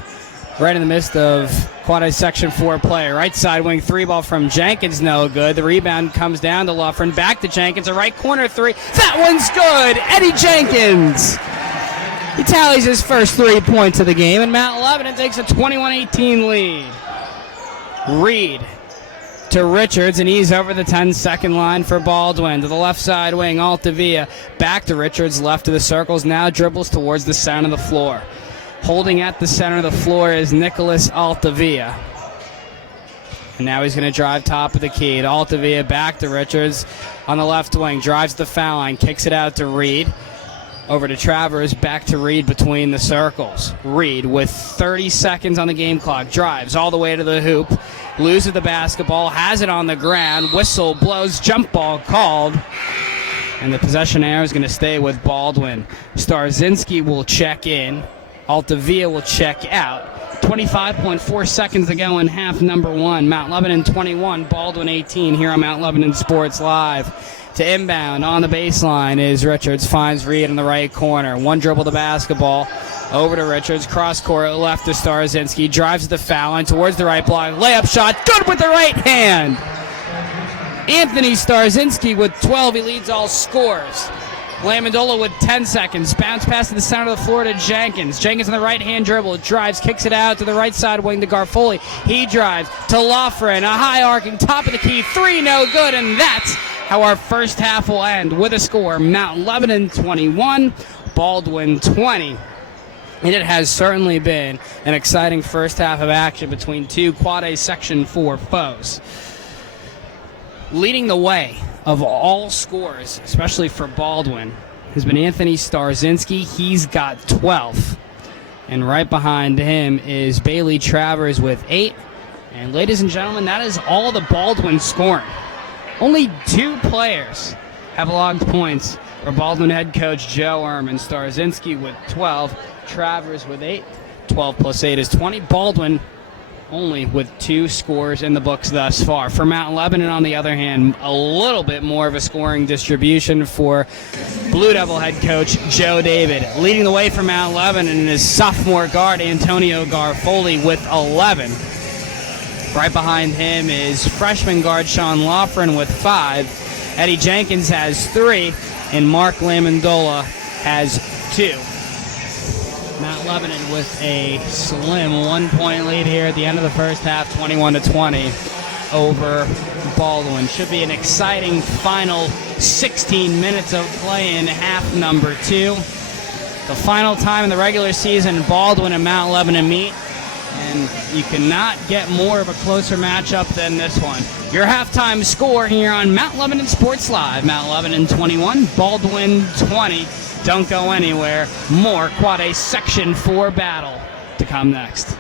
right in the midst of Quad A Section 4 play. Right side wing three ball from Jenkins, no good. The rebound comes down to Loughran, back to Jenkins, a right corner three. That one's good! Eddie Jenkins! He tallies his first 3 points of the game, and Mount Lebanon takes a 21-18 lead. Reed to Richards, and he's over the 10-second line for Baldwin. To the left side wing, Altavia. Back to Richards, left of the circles, now dribbles towards the center of the floor. Holding at the center of the floor is Nicholas Altavia. And now he's going to drive top of the key. To Altavia, back to Richards on the left wing. Drives the foul line, kicks it out to Reed. Over to Travers, back to Reed between the circles. Reed with 30 seconds on the game clock. Drives all the way to the hoop. Loses the basketball, has it on the ground. Whistle blows, jump ball called. And the possession arrow is going to stay with Baldwin. Starzinski will check in. Altavia will check out. 25.4 seconds to go in half number 1. Mount Lebanon 21, Baldwin 18 here on Mount Lebanon Sports Live. To inbound on the baseline is Richards. Finds Reed in the right corner. One dribble the basketball. Over to Richards. Cross court left to Starzinski. Drives the foul line towards the right block. Layup shot. Good with the right hand. Anthony Starzinski with 12. He leads all scores. Lamondola with 10 seconds. Bounce pass to the center of the floor to Jenkins. Jenkins on the right-hand dribble. Drives, kicks it out to the right side wing to Garfoli. He drives to Loughran. A high arcing top of the key. 3 no good, and that's how our first half will end with a score. Mount Lebanon 21, Baldwin 20. And it has certainly been an exciting first half of action between two Quad A Section 4 foes. Leading the way of all scores, especially for Baldwin, has been Anthony Starzinski. He's got 12. And right behind him is Bailey Travers with 8. And ladies and gentlemen, that is all the Baldwin scoring. Only 2 players have logged points for Baldwin head coach Joe Ehrman. Starzinski with 12, Travers with 8. 12 plus 8 is 20. Baldwin only with 2 scores in the books thus far. For Mount Lebanon, on the other hand, a little bit more of a scoring distribution for Blue Devil head coach Joe David. Leading the way for Mount Lebanon is sophomore guard Antonio Garfoli with 11. Right behind him is freshman guard Sean Loughran with 5. Eddie Jenkins has 3, and Mark Lamondola has 2. Mount Lebanon with a slim 1-point lead here at the end of the first half, 21-20 over Baldwin. Should be an exciting final 16 minutes of play in half number 2. The final time in the regular season, Baldwin and Mount Lebanon meet, and you cannot get more of a closer matchup than this one. Your halftime score here on Mount Lebanon Sports Live. Mount Lebanon 21, Baldwin 20. Don't go anywhere. More Quad A Section 4 battle to come next.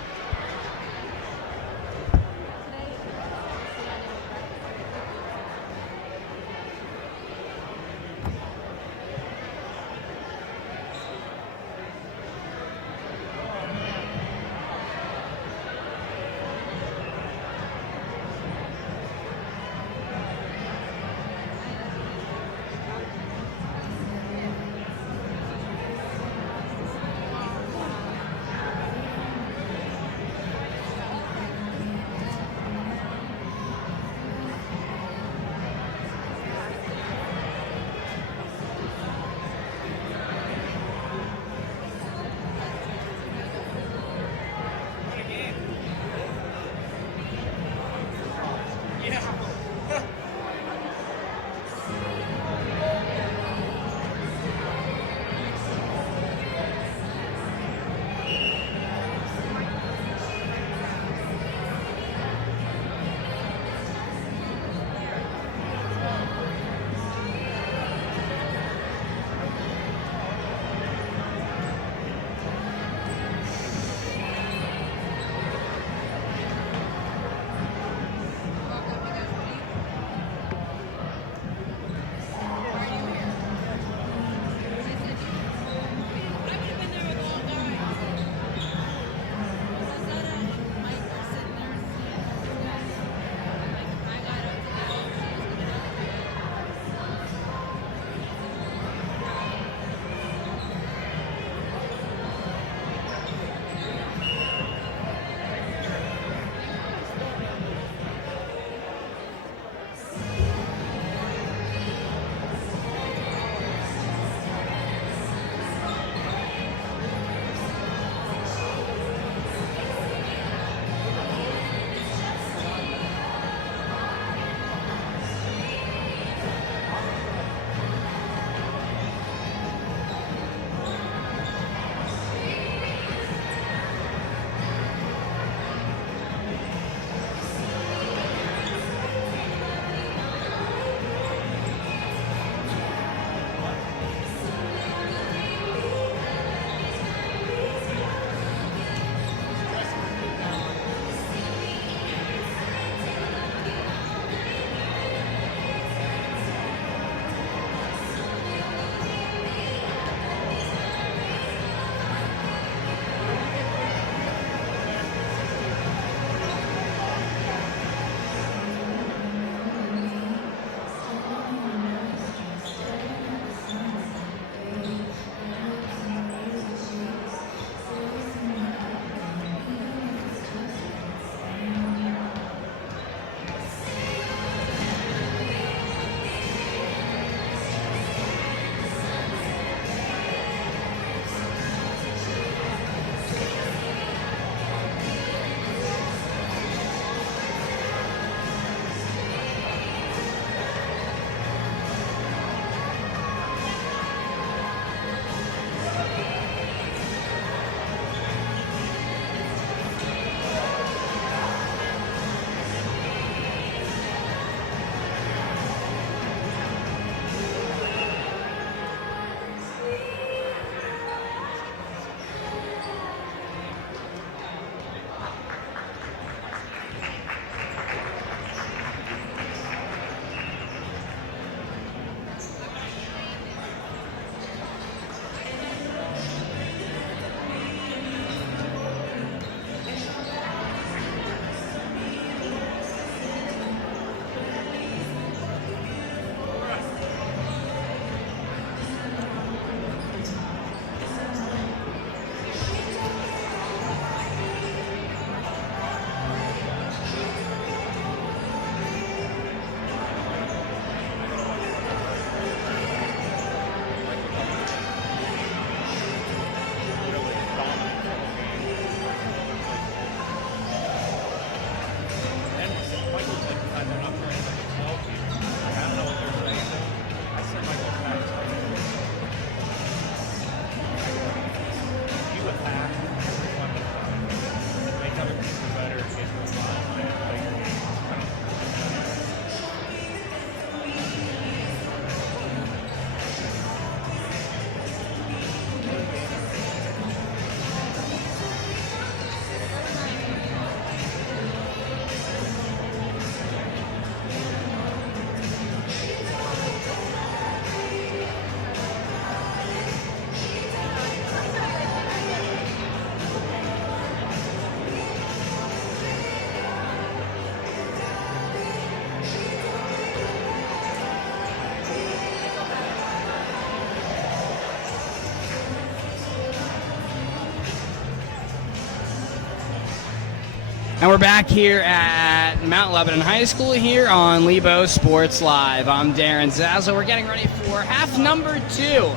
And we're back here at Mount Lebanon High School here on Lebo Sports Live. I'm Darren Zazzle. We're getting ready for half number 2.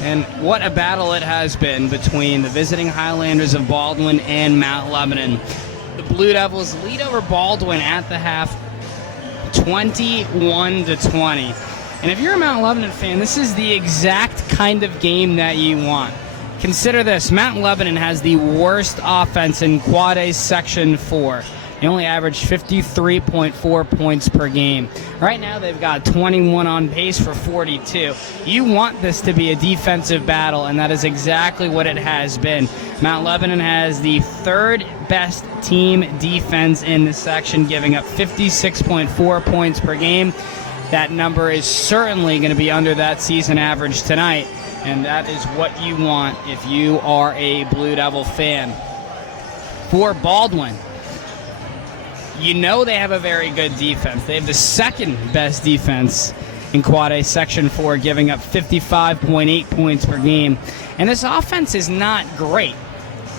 And what a battle it has been between the visiting Highlanders of Baldwin and Mount Lebanon. The Blue Devils lead over Baldwin at the half 21-20. And if you're a Mount Lebanon fan, this is the exact kind of game that you want. Consider this, Mount Lebanon has the worst offense in Quad A Section 4. They only average 53.4 points per game. Right now they've got 21 on pace for 42. You want this to be a defensive battle, and that is exactly what it has been. Mount Lebanon has the 3rd best team defense in the section, giving up 56.4 points per game. That number is certainly going to be under that season average tonight. And that is what you want if you are a Blue Devil fan. For Baldwin, you know they have a very good defense. They have the 2nd best defense in Quad A Section 4, giving up 55.8 points per game. And this offense is not great.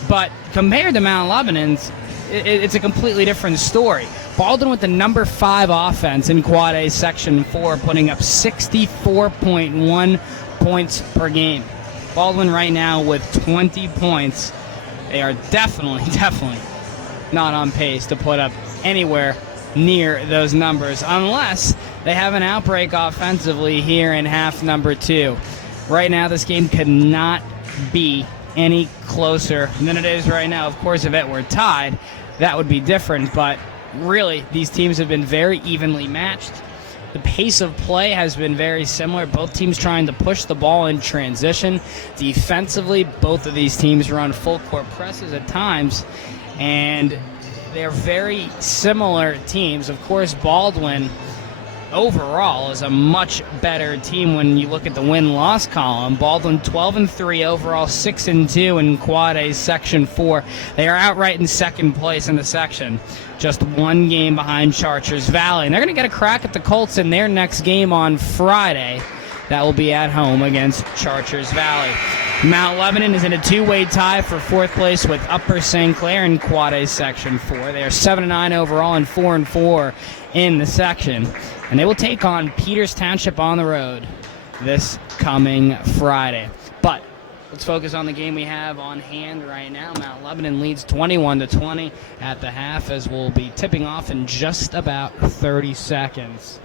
But compared to Mount Lebanon's, it's a completely different story. Baldwin with the number 5 offense in Quad A Section 4, putting up 64.1 points per game. Baldwin right now with 20 points. They are definitely not on pace to put up anywhere near those numbers unless they have an outbreak offensively here in half number 2. Right now this game could not be any closer than it is right now. Of course, if it were tied, that would be different, but really these teams have been very evenly matched. The pace of play has been very similar. Both teams trying to push the ball in transition. Defensively, both of these teams run full court presses at times, and they're very similar teams. Of course, Baldwin overall is a much better team when you look at the win-loss column. Baldwin 12-3 overall, 6-2 in Quad A Section 4. They are outright in 2nd place in the section, just 1 game behind Chartiers Valley. And they're going to get a crack at the Colts in their next game on Friday. That will be at home against Chartiers Valley. Mount Lebanon is in a 2-way tie for 4th place with Upper St. Clair in Quad A Section 4. They are 7-9 overall and 4-4 in the section. And they will take on Peters Township on the road this coming Friday. But let's focus on the game we have on hand right now. Mount Lebanon leads 21-20 at the half, as we'll be tipping off in just about 30 seconds.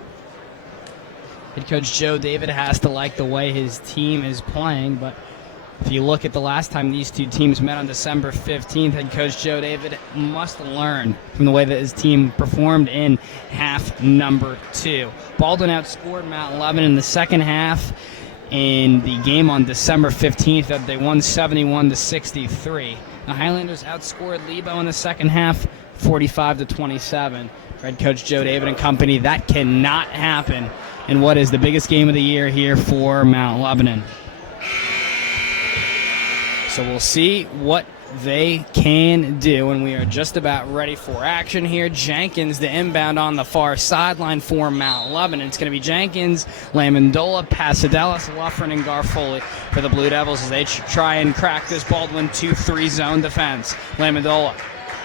Head coach Joe David has to like the way his team is playing, but if you look at the last time these two teams met on December 15th, head coach Joe David must learn from the way that his team performed in half number 2. Baldwin outscored Mount Lebanon in the second half in the game on December 15th that they won 71-63. The Highlanders outscored Lebo in the second half 45-27. For head coach Joe David and company, that cannot happen in what is the biggest game of the year here for Mount Lebanon. So we'll see what they can do, and we are just about ready for action here. Jenkins, the inbound on the far sideline for Mount Lebanon. It's going to be Jenkins, Lamondola, Pasadelis, Luffren, and Garfoli for the Blue Devils as they try and crack this Baldwin 2-3 zone defense. Lamondola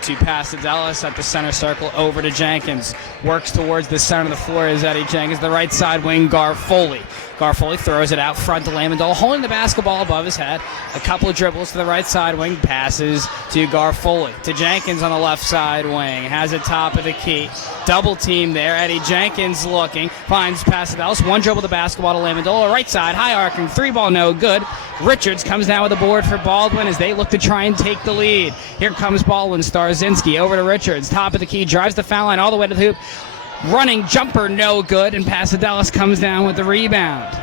to Pasadelis at the center circle, over to Jenkins. Works towards the center of the floor is Eddie Jenkins. The right side wing, Garfoli. Garfoli throws it out front to Lamondola, holding the basketball above his head. A couple of dribbles to the right side wing, passes to Garfoli. To Jenkins on the left side wing, has it top of the key. Double team there. Eddie Jenkins looking, finds Pasadelis. One dribble the basketball to Lamondola. Right side, high arcing, 3-ball, no good. Richards comes down with the board for Baldwin as they look to try and take the lead. Here comes Baldwin, Starzinski over to Richards. Top of the key, drives the foul line all the way to the hoop. Running jumper, no good, and Pasadelis comes down with the rebound.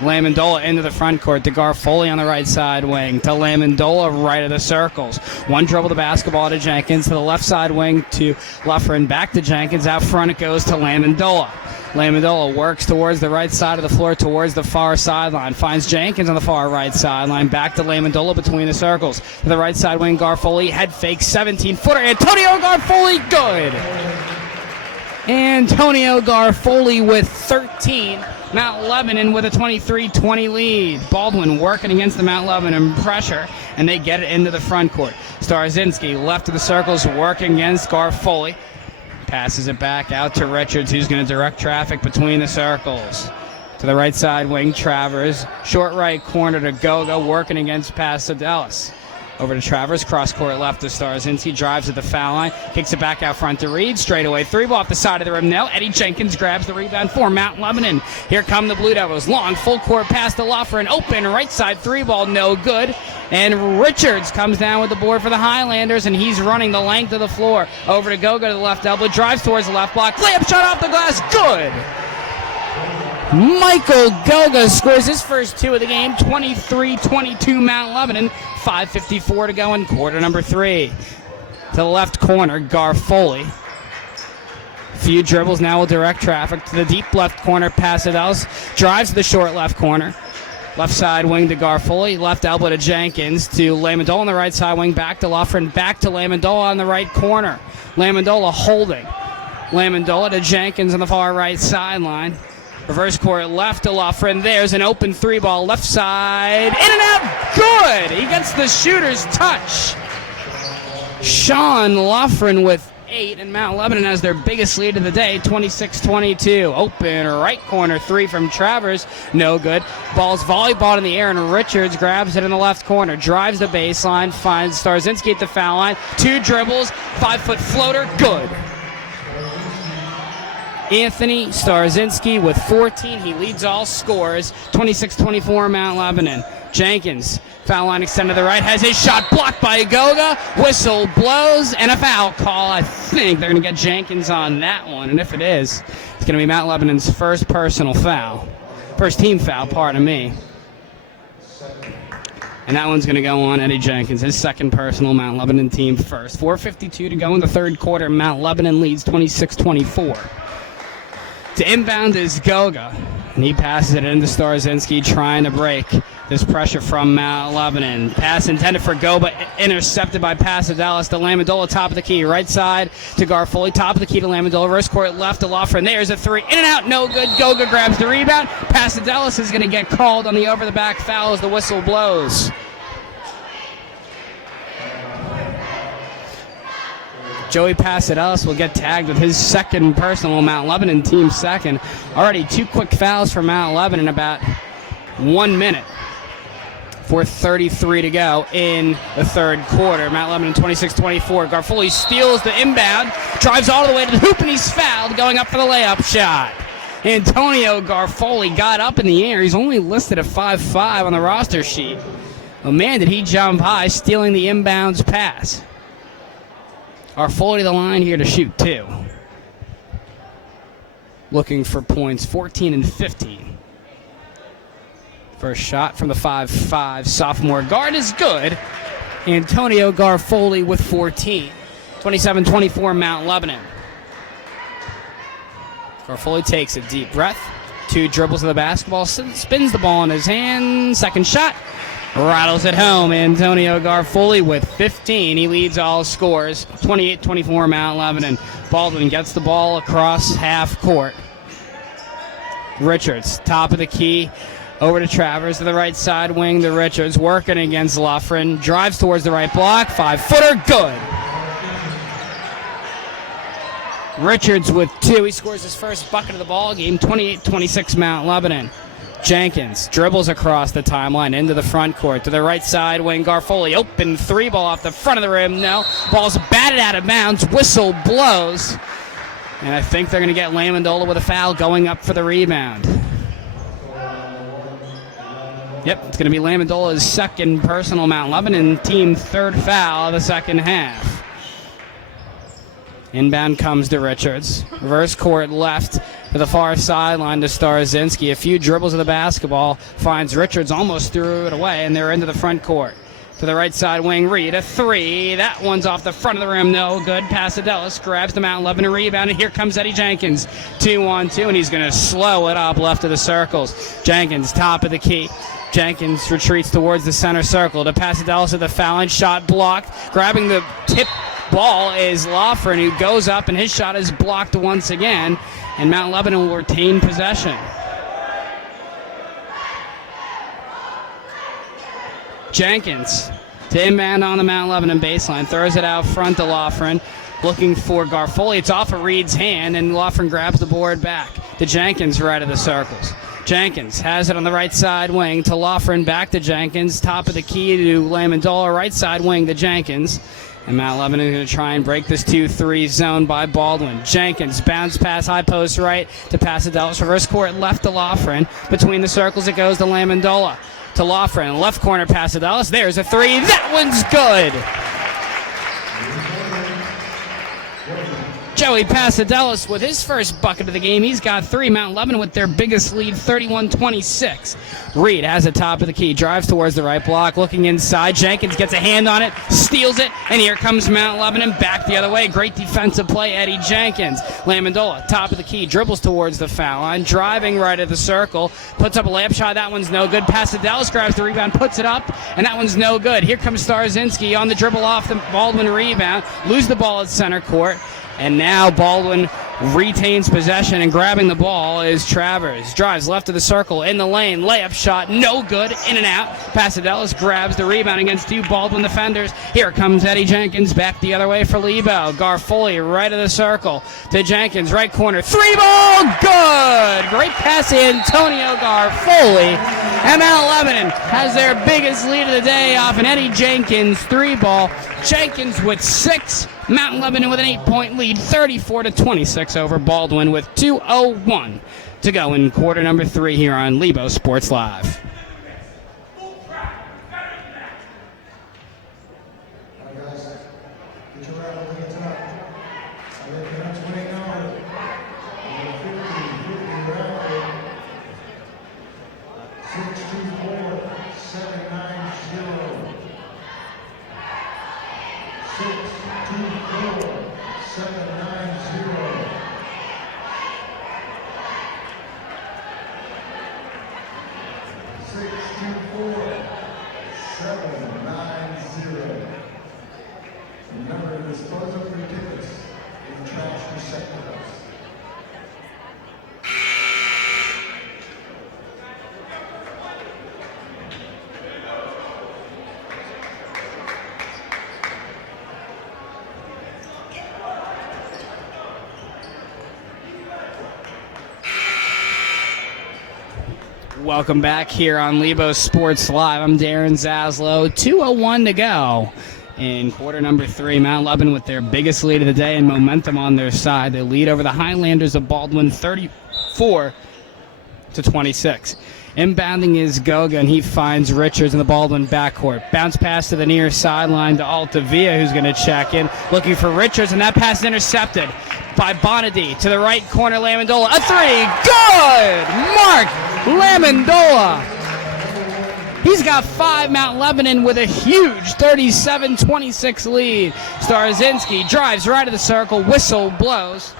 Lamondola into the front court to Garfoli on the right side wing. To Lamondola, right of the circles. One dribble the basketball to Jenkins. To the left side wing to Luffren. Back to Jenkins. Out front it goes to Lamondola. Lamondola works towards the right side of the floor, towards the far sideline. Finds Jenkins on the far right sideline. Back to Lamondola between the circles. To the right side wing, Garfoli. Head fake, 17-footer. Antonio Garfoli, good. Antonio Garfoli with 13. Mount Lebanon with a 23-20 lead. Baldwin working against the Mount Lebanon pressure, and they get it into the front court. Starzinski left of the circles working against Garfoley. Passes it back out to Richards, who's going to direct traffic between the circles. To the right side wing, Travers. Short right corner to Goga, working against Pasadelis. Over to Travers, cross court left to Starzinski, drives to the foul line, kicks it back out front to Reed, straight away three ball off the side of the rim now. Eddie Jenkins grabs the rebound for Mount Lebanon. Here come the Blue Devils, long full court pass to Loffer, open right side three ball, no good. And Richards comes down with the board for the Highlanders, and he's running the length of the floor. Over to Goga to the left elbow, drives towards the left block, layup shot off the glass, good. Michael Goga scores his first two of the game, 23-22 Mount Lebanon, 5:54 to go in quarter number 3. To the left corner, Garfoley. Few dribbles, now will direct traffic to the deep left corner, Pasadelis. Drives to the short left corner. Left side wing to Garfoley, left elbow to Jenkins, to Lamondola on the right side wing, back to Lofren, back to Lamondola on the right corner. Lamondola holding. Lamondola to Jenkins on the far right sideline. Reverse court left to Lofren. There's an open three ball left side. In and out. Good. He gets the shooter's touch. Sean Lofren with 8, and Mount Lebanon has their biggest lead of the day, 26-22. Open right corner three from Travers. No good. Ball's volleyball in the air, and Richards grabs it in the left corner. Drives the baseline. Finds Starzinski at the foul line. 2 dribbles. 5-foot floater. Good. Anthony Starzinski with 14. He leads all scores. 26-24 Mount Lebanon. Jenkins, foul line extended to the right, has his shot blocked by Goga. Whistle blows, and a foul call. I think they're going to get Jenkins on that one, and if it is, it's going to be Mount Lebanon's first personal foul. First team foul, pardon me. And that one's going to go on Eddie Jenkins, his second personal, Mount Lebanon team first. 4:52 to go in the third quarter. Mount Lebanon leads 26-24. To inbound is Goga, and he passes it into Starzinski, trying to break this pressure from Mount Lebanon. Pass intended for Goga, intercepted by Pasadelis to Lamondola, top of the key. Right side to Garfoley, top of the key to Lamondola. Reverse court left to Loffer, and there's a three. In and out, no good. Goga grabs the rebound. Pasadelis is going to get called on the over-the-back foul as the whistle blows. Joey Pasadelis will get tagged with his second personal, Mount Lebanon team second. Already 2 quick fouls for Mount Lebanon in about 1 minute. 4:33 to go in the third quarter. Mount Lebanon 26-24. Garfoley steals the inbound, drives all the way to the hoop, and he's fouled going up for the layup shot. Antonio Garfoley got up in the air. He's only listed at 5'5" on the roster sheet. Oh man, did he jump high, stealing the inbounds pass. Garfoley to the line here to shoot 2. Looking for points, 14 and 15. First shot from the 5'5" sophomore guard is good. Antonio Garfoley with 14. 27-24 Mount Lebanon. Garfoley takes a deep breath. 2 dribbles of the basketball, spins the ball in his hand. Second shot. Rattles it home. Antonio Garfoley with 15. He leads all scores. 28-24 Mount Lebanon. Baldwin gets the ball across half court. Richards, top of the key. Over to Travers to the right side wing to Richards. Working against Lofren. Drives towards the right block. 5-footer. Good. Richards with 2. He scores his first bucket of the ball game. 28-26 Mount Lebanon. Jenkins dribbles across the timeline into the front court to the right side wing. Garfoley open three ball off the front of the rim. No. Ball's batted out of bounds. Whistle blows. And I think they're going to get Lamondola with a foul going up for the rebound. Yep, it's going to be Lamondola's second personal, Mount Lebanon team third foul of the second half. Inbound comes to Richards. Reverse court left to the far sideline to Starzinski. A few dribbles of the basketball. Finds Richards, almost threw it away, and they're into the front court. To the right side wing, Reed, a 3. That one's off the front of the rim, no good. Pasadelis grabs the Mount Lebanon rebound, and here comes Eddie Jenkins. 2-on-2, and he's going to slow it up left of the circles. Jenkins, top of the key. Jenkins retreats towards the center circle to Pasadelis at the foul line. Shot blocked. Grabbing the tip ball is Lofren, who goes up, and his shot is blocked once again, and Mount Lebanon will retain possession. Jenkins to inbound on the Mount Lebanon baseline. Throws it out front to Loughran. Looking for Garfoli. It's off of Reed's hand, and Loughran grabs the board back to Jenkins right of the circles. Jenkins has it on the right side wing to Loughran, back to Jenkins. Top of the key to Lamendola, right side wing to Jenkins. And Mount Lebanon is going to try and break this 2-3 zone by Baldwin. Jenkins, bounce pass, high post right to Pasadelos. Reverse court left to Loughran. Between the circles it goes to Lamendola. To Loughran, left corner Pasadelos. There's a three. That one's good. Joey Pasadelos with his first bucket of the game. He's got 3. Mount Lebanon with their biggest lead, 31-26. Reed has it top of the key, drives towards the right block, looking inside. Jenkins gets a hand on it, steals it, and here comes Mount Lebanon back the other way. Great defensive play, Eddie Jenkins. Lamendola, top of the key, dribbles towards the foul line, driving right at the circle, puts up a layup shot. That one's no good. Pasadelos grabs the rebound, puts it up, and that one's no good. Here comes Starzinski on the dribble off the Baldwin rebound, lose the ball at center court. And now Baldwin retains possession, and grabbing the ball is Travers. Drives left of the circle, in the lane, layup shot, no good, in and out. Pasadelos grabs the rebound against 2 Baldwin defenders. Here comes Eddie Jenkins back the other way for Lebo. Garfoli right of the circle to Jenkins, right corner, 3-ball, good! Great pass to Antonio Garfoli. And Mount Lebanon has their biggest lead of the day off an Eddie Jenkins 3-ball. Jenkins with 6. Mount Lebanon with an 8-point lead, 34-26 over Baldwin with 2:01 to go in quarter number 3 here on Lebo Sports Live. Welcome back here on Lebo Sports Live. I'm Darren Zaslow. 2:01 to go in quarter number 3. Mount Lebanon with their biggest lead of the day and momentum on their side. They lead over the Highlanders of Baldwin 34-26. Inbounding is Goga, and he finds Richards in the Baldwin backcourt. Bounce pass to the near sideline to Altavia, who's going to check in. Looking for Richards, and that pass is intercepted by Bonady to the right corner. Lamendola, a 3, good! Mark Lamendola. He's got 5. Mount Lebanon with a huge 37-26 lead. Starzinski drives right of the circle, whistle blows,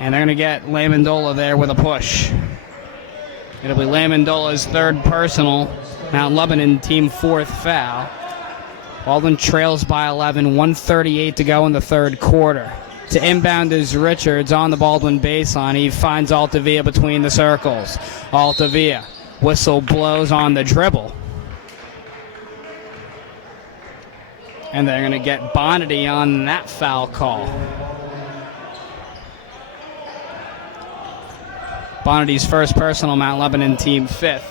and they're going to get Lamendola there with a push. It'll be Lamendola's 3rd personal. Mount Lebanon team 4th foul. Baldwin trails by 11, 1:38 to go in the 3rd quarter. To inbound is Richards on the Baldwin baseline. He finds Altavia between the circles. Altavia, whistle blows on the dribble. And they're going to get Bonady on that foul call. Bonady's first personal, Mount Lebanon team 5th.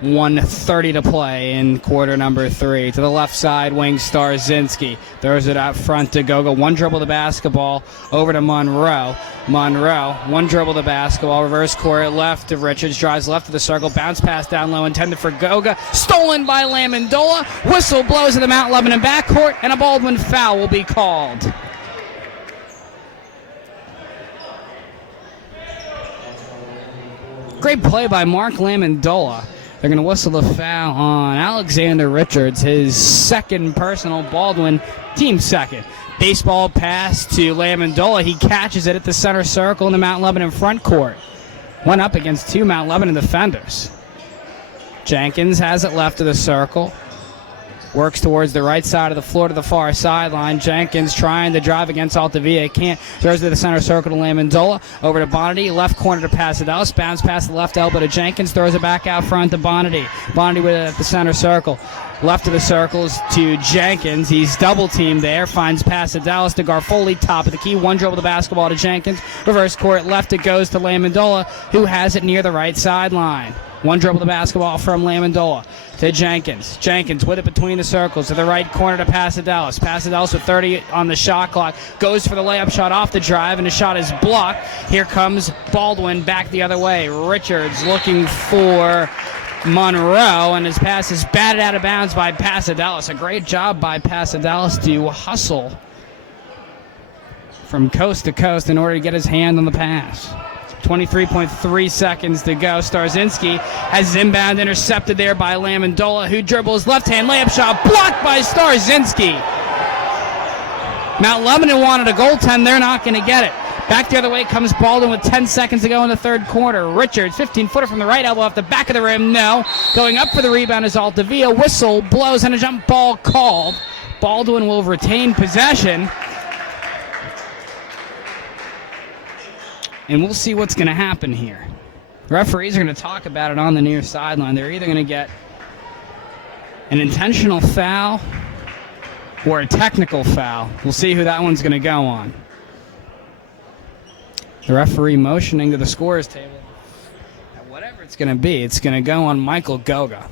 1:30 to play in quarter number 3. To the left side wing, Starzinski throws it out front to Goga. One dribble the basketball over to Monroe. Monroe, one dribble the basketball, reverse court left to Richards, drives left of the circle, bounce pass down low intended for Goga, stolen by Lamendola. Whistle blows in the Mount Lebanon backcourt, and a Baldwin foul will be called. Great play by Mark Lamendola. They're going to whistle the foul on Alexander Richards, his 2nd personal, Baldwin team 2nd. Baseball pass to Lamendola. He catches it at the center circle in the Mount Lebanon front court. Went up against 2 Mount Lebanon defenders. Jenkins has it left of the circle. Works towards the right side of the floor to the far sideline. Jenkins trying to drive against Altavia. Can't. Throws to the center circle to Lamondola. Over to Bonity. Left corner to Pasadelos. Bounce past the left elbow to Jenkins. Throws it back out front to Bonity. Bonity with it at the center circle. Left of the circles to Jenkins. He's double teamed there. Finds Pasadelos to Garfoli. Top of the key. One dribble the basketball to Jenkins. Reverse court left. It goes to Lamondola, who has it near the right sideline. One dribble the basketball from Lamondola to Jenkins. Jenkins with it between the circles to the right corner to Pasadelos. Pasadelos with 30 on the shot clock. Goes for the layup shot off the drive, and the shot is blocked. Here comes Baldwin back the other way. Richards looking for Monroe, and his pass is batted out of bounds by Pasadelos. A great job by Pasadelos to hustle from coast to coast in order to get his hand on the pass. 23.3 seconds to go. Starzinski has his inbound intercepted there by Lamondola, who dribbles left-hand layup shot blocked by Starzinski. Mount Lebanon wanted a goaltend. They're not going to get it. Back the other way comes Baldwin with 10 seconds to go in the third quarter. Richards, 15-footer from the right elbow off the back of the rim. No. Going up for the rebound is Altavia. Whistle blows and a jump ball called. Baldwin will retain possession. And we'll see what's going to happen here. Referees are going to talk about it on the near sideline. They're either going to get an intentional foul or a technical foul. We'll see who that one's going to go on. The referee motioning to the scorer's table. Whatever it's going to be, it's going to go on Michael Goga.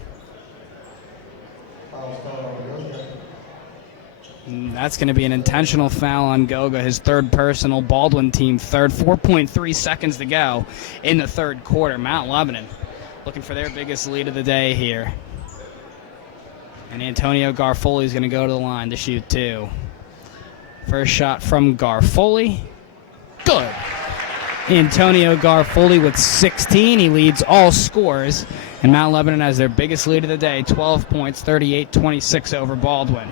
That's going to be an intentional foul on Goga, his third personal. Baldwin team third. 4.3 seconds to go in the third quarter. Mount Lebanon looking for their biggest lead of the day here. And Antonio Garfoli is going to go to the line to shoot two. First shot from Garfoli. Good. Antonio Garfoli with 16. He leads all scores. And Mount Lebanon has their biggest lead of the day. 12 points, 38-26 over Baldwin.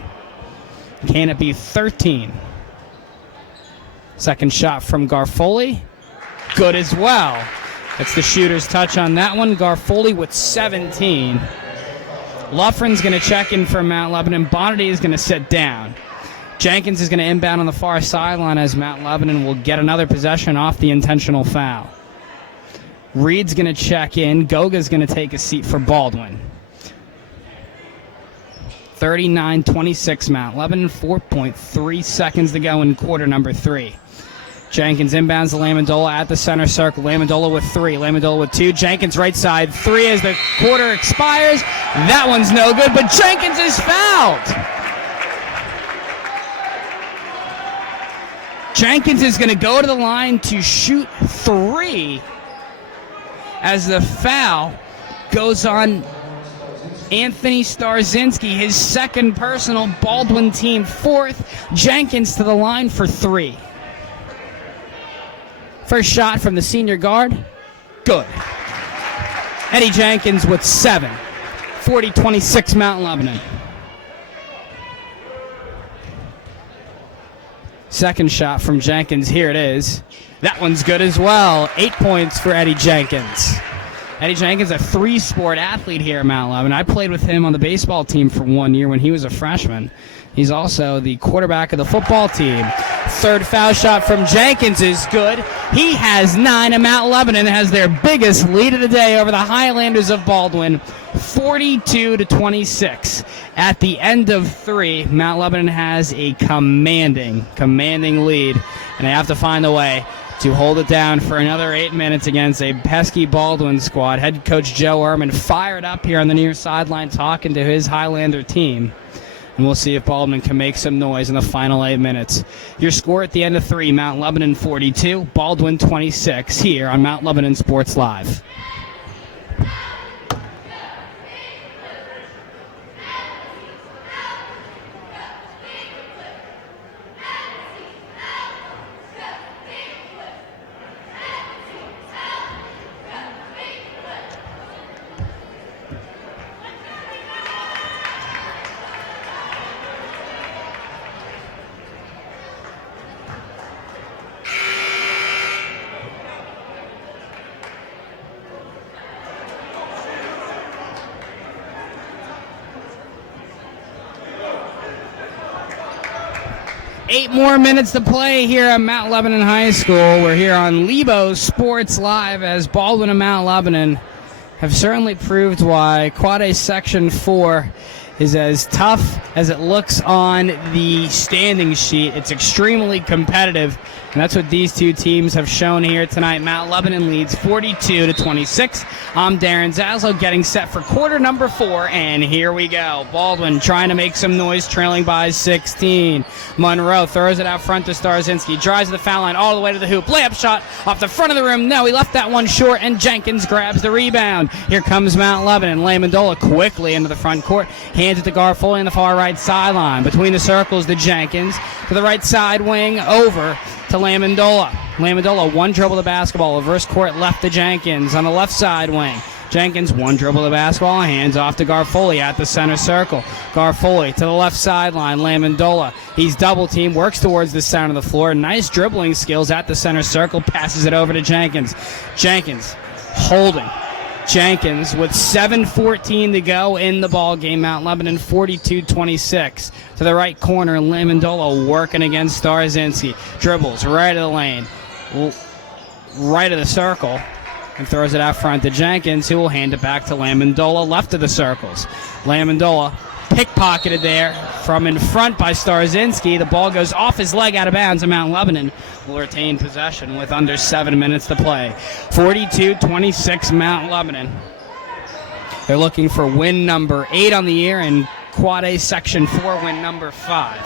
Can it be 13? Second shot from Garfoli. Good as well. That's the shooter's touch on that one. Garfoli with 17. Luffrin's going to check in for Mount Lebanon. Bonity is going to sit down. Jenkins is going to inbound on the far sideline as Mount Lebanon will get another possession off the intentional foul. Reed's going to check in. Goga's going to take a seat for Baldwin. 39-26 Mount Lebanon. 4.3 seconds to go in quarter number 3. Jenkins inbounds to Lamondola at the center circle. Lamondola with 3. Lamondola with 2. Jenkins right side 3 as the quarter expires. That one's no good, but Jenkins is fouled. Jenkins is going to go to the line to shoot 3 as the foul goes on Anthony Starzinski, his second personal. Baldwin team fourth. Jenkins to the line for 3. First shot from the senior guard. Good. Eddie Jenkins with 7. 40-26 Mount Lebanon. Second shot from Jenkins. Here it is. That one's good as well. 8 points for Eddie Jenkins. Eddie Jenkins, a 3-sport athlete here at Mount Lebanon. I played with him on the baseball team for 1 year when he was a freshman. He's also the quarterback of the football team. Third foul shot from Jenkins is good. He has 9, and Mount Lebanon has their biggest lead of the day over the Highlanders of Baldwin, 42-26. At the end of 3, Mount Lebanon has a commanding lead, and they have to find a way to hold it down for another 8 minutes against a pesky Baldwin squad. Head coach Joe Ehrman fired up here on the near sideline talking to his Highlander team. And we'll see if Baldwin can make some noise in the final 8 minutes. Your score at the end of 3, Mount Lebanon 42, Baldwin 26, here on Mount Lebanon Sports Live. 8 more minutes to play here at Mount Lebanon High School. We're here on Lebo Sports Live as Baldwin and Mount Lebanon have certainly proved why Quad A Section 4 is as tough as it looks on the standing sheet. It's extremely competitive, and that's what these two teams have shown here tonight. Mount Lebanon leads 42-26. I'm Darren Zaslow getting set for quarter number 4, and here we go. Baldwin trying to make some noise, trailing by 16. Monroe throws it out front to Starzinski, drives to the foul line all the way to the hoop. Layup shot off the front of the rim. No, he left that one short, and Jenkins grabs the rebound. Here comes Mount Lebanon. Lamendola quickly into the front court. Hands it to Garfoley on the far right sideline. Between the circles to Jenkins. To the right side wing, over to Lamendola. Lamendola, one dribble the basketball. Reverse court left to Jenkins on the left side wing. Jenkins, one dribble the basketball. Hands off to Garfoley at the center circle. Garfoley to the left sideline. Lamendola, he's double teamed, works towards the center of the floor. Nice dribbling skills at the center circle. Passes it over to Jenkins. Jenkins holding. Jenkins with 7:14 to go in the ball game. Mount Lebanon 42-26. To the right corner, Lamendola working against Starzinski. Dribbles right of the lane, right of the circle, and throws it out front to Jenkins, who will hand it back to Lamendola, left of the circles. Lamendola pickpocketed there from in front by Starzinski. The ball goes off his leg out of bounds, and Mount Lebanon will retain possession with under 7 minutes to play. 42-26 Mount Lebanon. They're looking for win number 8 on the year and Quad A Section 4 win number 5.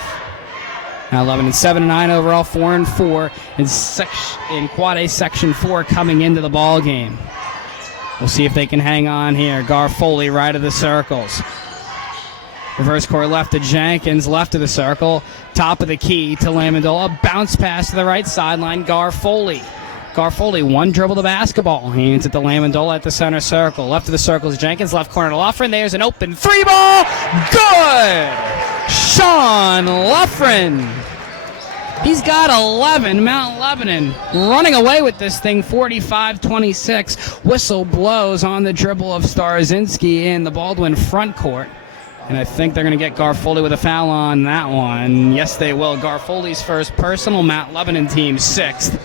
Mount Lebanon 7-9 overall, 4-4 in Quad A Section 4 coming into the ball game. We'll see if they can hang on here. Garfoley right of the circles. Reverse court left to Jenkins, left of the circle. Top of the key to Lamendola. Bounce pass to the right sideline. Garfoley, one dribble the basketball. Hands it to Lamendola at the center circle. Left of the circle is Jenkins. Left corner to Loughran. There's an open 3 ball. Good! Sean Loughran. He's got 11. Mount Lebanon running away with this thing, 45-26. Whistle blows on the dribble of Starzinski in the Baldwin front court. And I think they're going to get Garfoley with a foul on that one. Yes, they will. Garfoley's first personal, Mount Lebanon team 6th.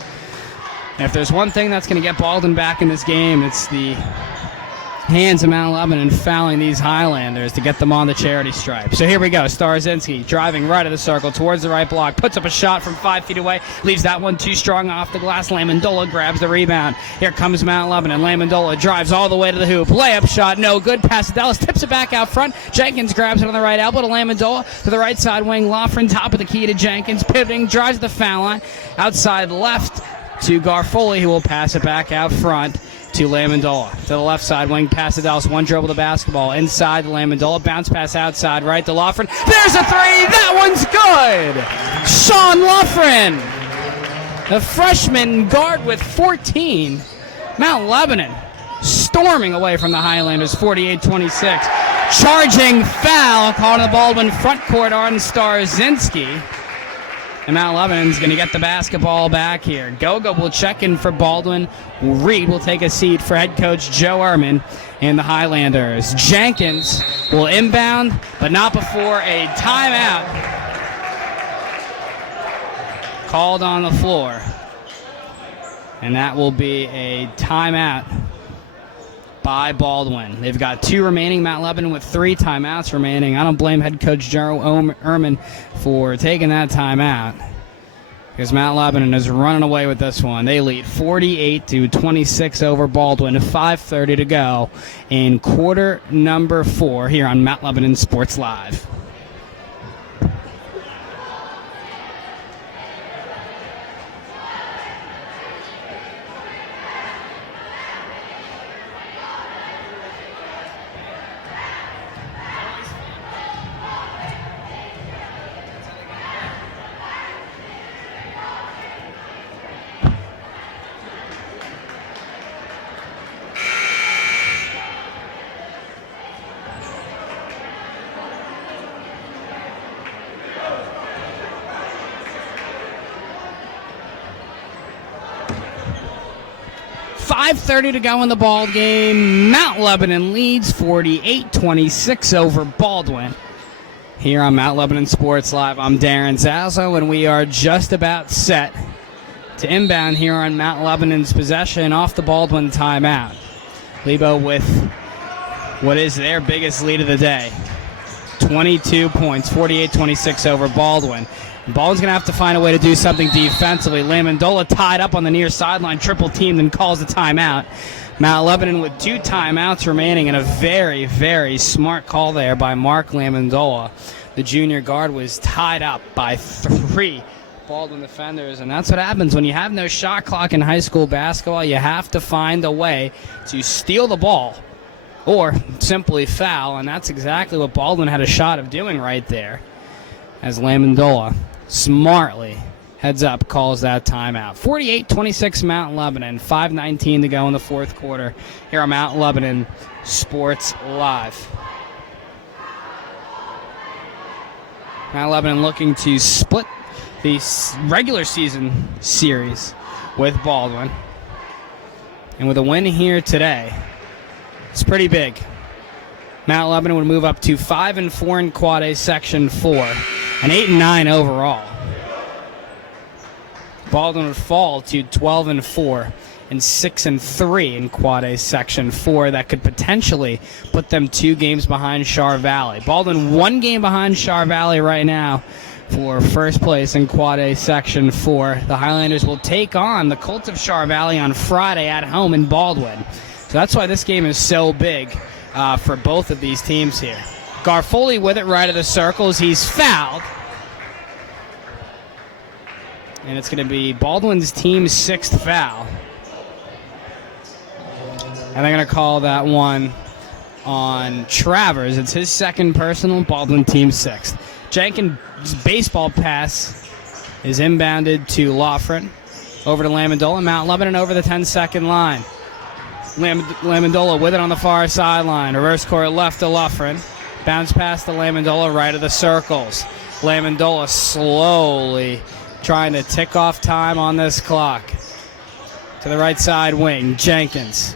And if there's one thing that's going to get Baldwin back in this game, it's the hands of Mount Lebanon fouling these Highlanders to get them on the charity stripe. So here we go. Starzinski driving right of the circle towards the right block. Puts up a shot from 5 feet away. Leaves that one too strong off the glass. Lamendola grabs the rebound. Here comes Mount Lebanon. Lamendola drives all the way to the hoop. Layup shot, no good. Pasadella tips it back out front. Jenkins grabs it on the right elbow to Lamendola. To the right side wing. Loughran top of the key to Jenkins. Pivoting, drives the foul line. Outside left to Garfoley, who will pass it back out front to Lamendola. To the left side wing, Pasadella, one dribble the basketball. Inside to Lamendola, bounce pass outside, right to Loughran. There's a 3! That one's good! Sean Loughran, the freshman guard with 14. Mount Lebanon storming away from the Highlanders, 48-26. Charging foul called on the Baldwin front court on Starzinski. And Mount Lebanon's going to get the basketball back here. Goga will check in for Baldwin. Reed will take a seat for head coach Joe Ehrman and the Highlanders. Jenkins will inbound, but not before a timeout called on the floor. And that will be a timeout by Baldwin. They've got 2 remaining. Mount Lebanon with 3 timeouts remaining. I don't blame head coach Joe Ehrman for taking that timeout, because Mount Lebanon is running away with this one. They lead 48-26 over Baldwin. 5:30 to go in quarter number 4 here on Mount Lebanon Sports Live. .5:30 to go in the ball game. Mount Lebanon leads 48-26 over Baldwin. here on Mount Lebanon Sports Live. I'm Darren Zazzo, and we are just about set to inbound here on Mount Lebanon's possession off the Baldwin timeout. Lebo with what is their biggest lead of the day. 22 points, 48-26 over Baldwin. Baldwin's going to have to find a way to do something defensively. Lamandola tied up on the near sideline, triple teamed, and calls a timeout. Mount Lebanon with 2 timeouts remaining, and a very, very smart call there by Mark Lamandola. The junior guard was tied up by 3 Baldwin defenders, and that's what happens when you have no shot clock in high school basketball. You have to find a way to steal the ball or simply foul, and that's exactly what Baldwin had a shot of doing right there, as Lamandola smartly heads up, calls that timeout. 48-26 Mount Lebanon, 5:19 to go in the fourth quarter here on Mount Lebanon Sports Live. Mount Lebanon looking to split the regular season series with Baldwin. And with a win here today, it's pretty big. Mount Lebanon would move up to 5-4 in Quad A Section 4 and 8-9 overall. Baldwin would fall to 12-4 and 6-3 in Quad A Section 4. That could potentially put them 2 games behind Char Valley. Baldwin 1 game behind Char Valley right now for first place in Quad A Section 4. The Highlanders will take on the Colts of Char Valley on Friday at home in Baldwin. So that's why this game is so big for both of these teams here. Garfoley with it right of the circles. He's fouled. And it's going to be Baldwin's team's 6th foul. And they're going to call that one on Travers. It's his 2nd personal, Baldwin team's 6th. Jenkins' baseball pass is inbounded to Loughran. Over to Lamandola. Mount Lebanon over the 10-second line. Lamandola with it on the far sideline. Reverse court left to Loughran. Bounce pass to Lamandola right of the circles. Lamandola slowly trying to tick off time on this clock. To the right side wing, Jenkins.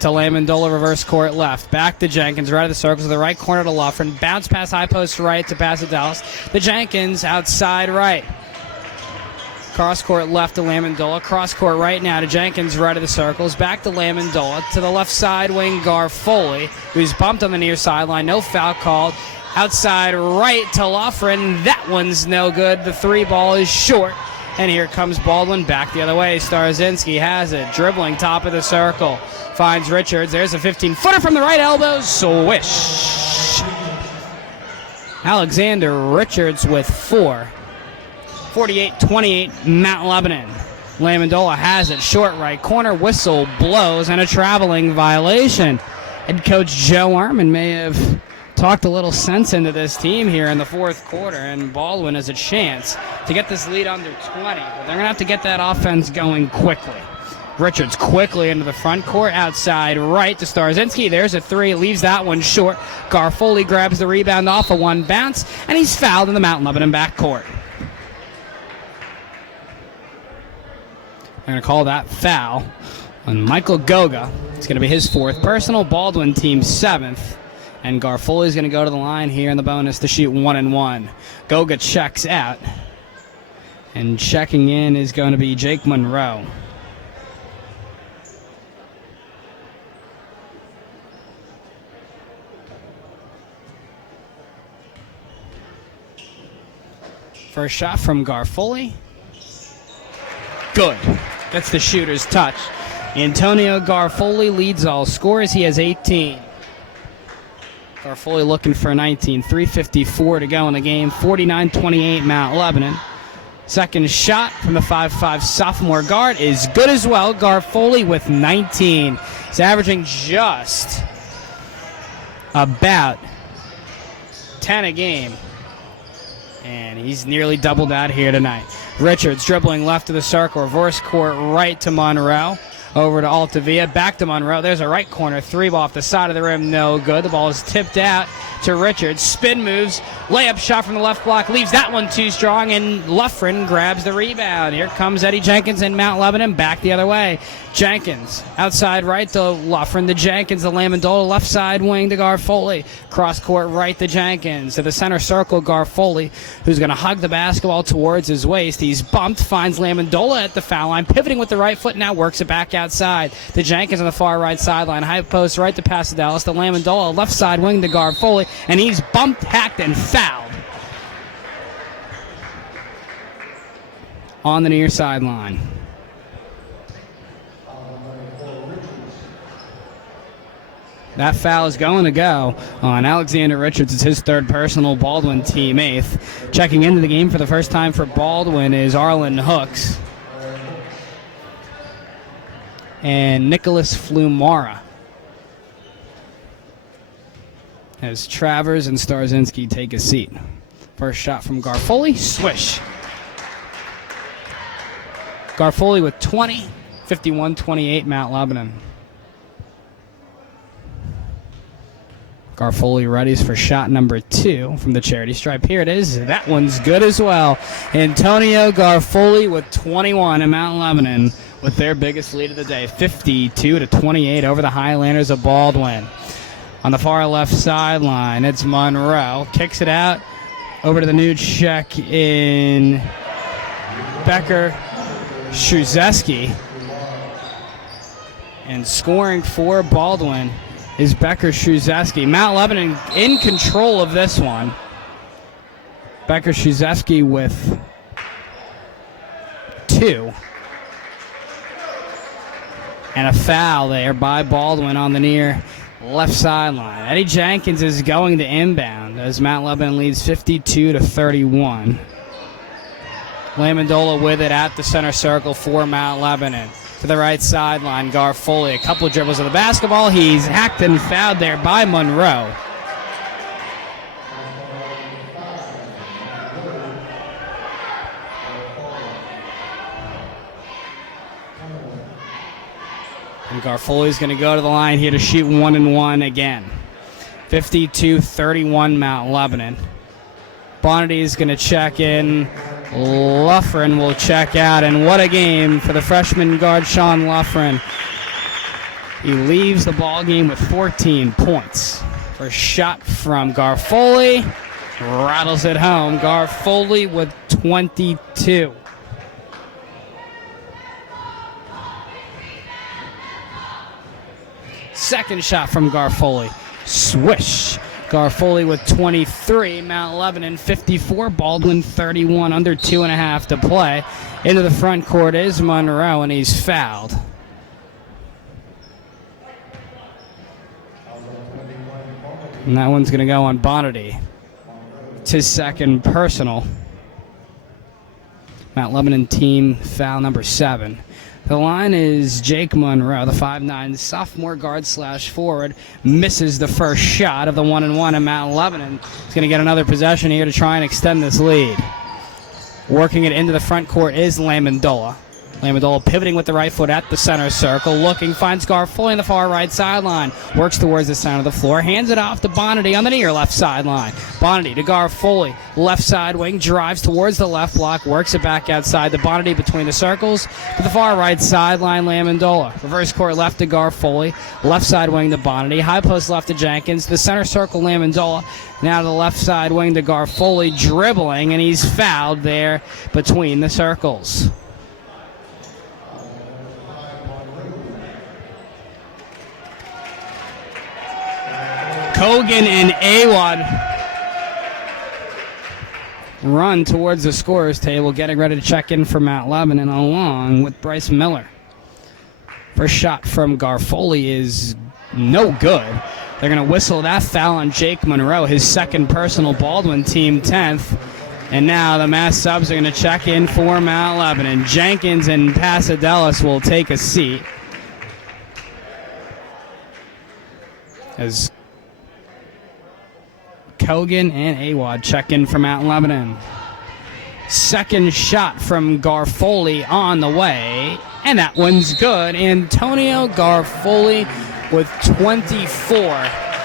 To Lamandola, reverse court left. Back to Jenkins, right of the circles, to the right corner to Loughran. Bounce pass high post right to Pasadales. To Jenkins, outside right. Cross court left to Lamandola. Cross court right now to Jenkins, right of the circles. Back to Lamandola. To the left side wing, Garfoley, who's bumped on the near sideline. No foul called. Outside right to Loughran. That one's no good. The 3 ball is short. And here comes Baldwin back the other way. Starzinski has it. Dribbling top of the circle. Finds Richards. There's a 15-footer from the right elbow. Swish. Alexander Richards with 4. 48-28 Mount Lebanon. Lamandola has it. Short right corner. Whistle blows and a traveling violation. Head coach Joe Arman may have talked a little sense into this team here in the fourth quarter, and Baldwin has a chance to get this lead under 20, but they're going to have to get that offense going quickly. Richards quickly into the front court, outside right to Starzinski. There's a 3, leaves that one short. Garfoley grabs the rebound off a 1 bounce, and he's fouled in the Mount Lebanon backcourt. They're going to call that foul on Michael Goga. It's going to be his 4th personal, Baldwin team 7th. And Garfoley is going to go to the line here in the bonus to shoot 1-1. Goga checks out. And checking in is going to be Jake Monroe. First shot from Garfoley. Good. That's the shooter's touch. Antonio Garfoley leads all scorers. He has 18. Garfoley looking for 19. 3:54 to go in the game. 49-28 Mount Lebanon. Second shot from the 5'5 sophomore guard is good as well. Garfoley with 19. He's averaging just about 10 a game. And he's nearly doubled that here tonight. Richards dribbling left of the circle. Reverse court right to Monroe. over to Altavia, back to Monroe. There's a right corner, 3-ball off the side of the rim, no good. The ball is tipped out to Richards. Spin moves, layup shot from the left block, leaves that one too strong, and Luffren grabs the rebound. Here comes Eddie Jenkins in Mount Lebanon, back the other way. Jenkins, outside right to Luffren, to Jenkins, to Lamondola, left side wing to Garfoli. Cross court right to Jenkins, to the center circle, Garfoli, who's going to hug the basketball towards his waist. He's bumped, finds Lamondola at the foul line, pivoting with the right foot, now works it back outside to Jenkins on the far right sideline. High post right to Pasadelis, to Lamondola, left side wing to Garfoli, and he's bumped, hacked, and fouled on the near sideline. That foul is going to go on Alexander Richards. It's his third personal, Baldwin team eighth. Checking into the game for the first time for Baldwin is Arlen Hooks and Nicholas Flumara, as Travers and Starzinski take a seat. First shot from Garfoli, swish. Garfoli with 20, 51-28 Mount Lebanon. Garfoli readies for shot number 2 from the charity stripe. Here it is. That one's good as well. Antonio Garfoli with 21 in Mount Lebanon with their biggest lead of the day, 52-28 over the Highlanders of Baldwin. On the far left sideline, it's Monroe. Kicks it out over to the new check in Becker Shuzeski. And scoring for Baldwin is Becker Shuzeski. Mount Lebanon in control of this one. Becker Shuzeski with 2. And a foul there by Baldwin on the near left sideline. Eddie Jenkins is going to inbound as Mount Lebanon leads 52-31. Lamondola with it at the center circle for Mount Lebanon. To the right sideline, Garfoli. A couple of dribbles of the basketball. He's hacked and fouled there by Monroe. And Garfoli's going to go to the line here to shoot 1-and-1 again. 52-31 Mount Lebanon. Bonity is going to check in. Luffren will check out, and what a game for the freshman guard Sean Luffren. He leaves the ball game with 14 points. First shot from Garfoli, rattles it home. Garfoli with 22. Second shot from Garfoli, swish. Garfoli with 23, Mount Lebanon 54, Baldwin 31, under 2.5 to play. Into the front court is Monroe, and he's fouled. And that one's going to go on Bonity. It's his second personal. Mount Lebanon team foul number 7. The line is Jake Monroe, the 5'9", sophomore guard/forward, misses the first shot of the 1-and-1, and Mount Lebanon is going to get another possession here to try and extend this lead. Working it into the front court is Lamondola. Lamondola pivoting with the right foot at the center circle, looking, finds Garfoli on the far right sideline, works towards the center of the floor, hands it off to Bonity on the near left sideline. Bonity to Garfoli, left side wing, drives towards the left block, works it back outside to Bonity between the circles, to the far right sideline, Lamondola. Reverse court left to Garfoli, left side wing to Bonity, high post left to Jenkins, the center circle, Lamondola, now to the left side wing to Garfoli, dribbling, and he's fouled there between the circles. Kogan and Awad run towards the scorer's table, getting ready to check in for Mount Lebanon along with Bryce Miller. First shot from Garfoli is no good. They're going to whistle that foul on Jake Monroe, his second personal, Baldwin team 10th. And now the mass subs are going to check in for Mount Lebanon. Jenkins and Pasadelis will take a seat as Kogan and Awad check in for Mount Lebanon. Second shot from Garfoli on the way, and that one's good. Antonio Garfoli with 24.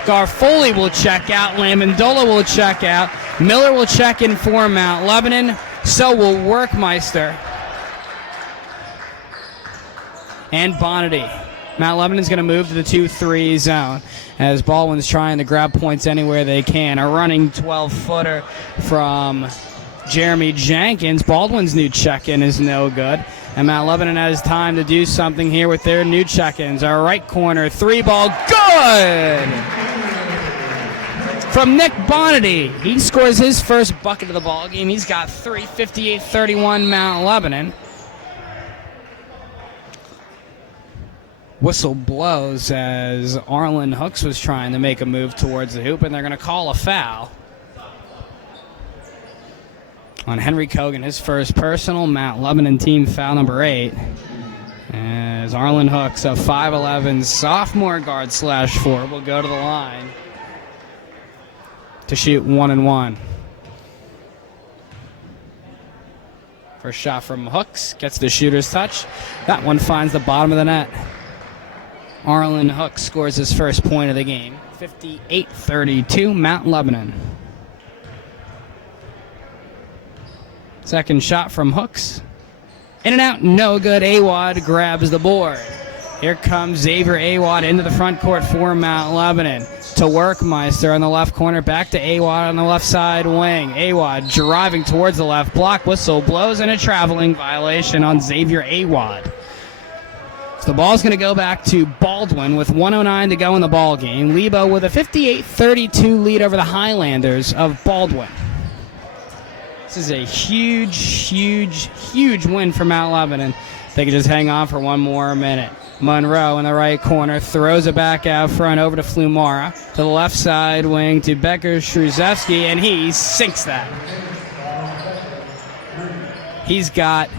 Garfoli will check out. Lamandola will check out. Miller will check in for Mount Lebanon. So will Workmeister and Bonity. Mount Lebanon's going to move to the 2-3 zone as Baldwin's trying to grab points anywhere they can. A running 12-footer from Jeremy Jenkins. Baldwin's new check-in is no good. And Mount Lebanon has time to do something here with their new check-ins. Our right corner, 3-ball, good! From Nick Bonity. He scores his first bucket of the ball game. He's got 3, 58-31 Mount Lebanon. Whistle blows as Arlen Hooks was trying to make a move towards the hoop, and they're going to call a foul on Henry Kogan, his first personal. Mount Lebanon team foul number 8. As Arlen Hooks, a 5'11 sophomore guard /4, will go to the line to shoot 1-1. First shot from Hooks, gets the shooter's touch. That one finds the bottom of the net. Arlen Hooks scores his first point of the game. 58-32, Mount Lebanon. Second shot from Hooks. In and out, no good. Awad grabs the board. Here comes Xavier Awad into the front court for Mount Lebanon. To Workmeister on the left corner. Back to Awad on the left side wing. Awad driving towards the left block. Whistle blows and a traveling violation on Xavier Awad. So the ball's going to go back to Baldwin with 1:09 to go in the ball game. Lebo with a 58-32 lead over the Highlanders of Baldwin. This is a huge win for Mount Lebanon. They can just hang on for one more minute. Monroe in the right corner throws it back out front over to Flumara. To the left side wing to Becker Shruzewski, and he sinks that. He's got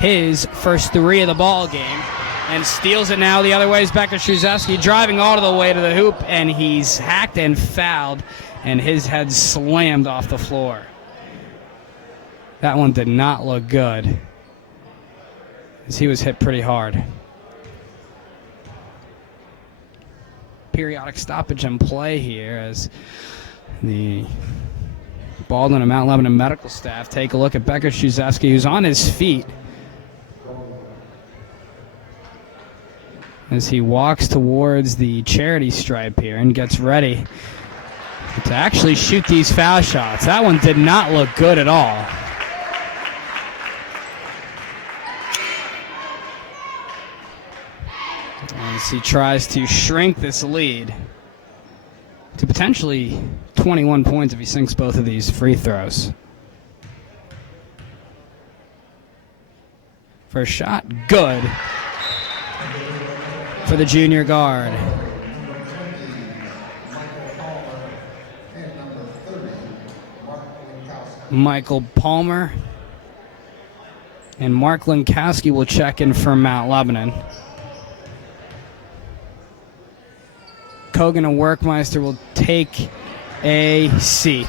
his first 3 of the ball game and steals it now the other way is Becker Shruzewski, driving all the way to the hoop, and he's hacked and fouled, and his head slammed off the floor. That one did not look good, as he was hit pretty hard. Periodic stoppage in play here as the Baldwin and Mount Lebanon medical staff take a look at Becker Shruzewski, who's on his feet as he walks towards the charity stripe here and gets ready to actually shoot these foul shots. That one did not look good at all. As he tries to shrink this lead to potentially 21 points if he sinks both of these free throws. First shot, good for the junior guard. Michael Palmer and Mark Lankowski will check in for Mount Lebanon. Kogan and Workmeister will take a seat.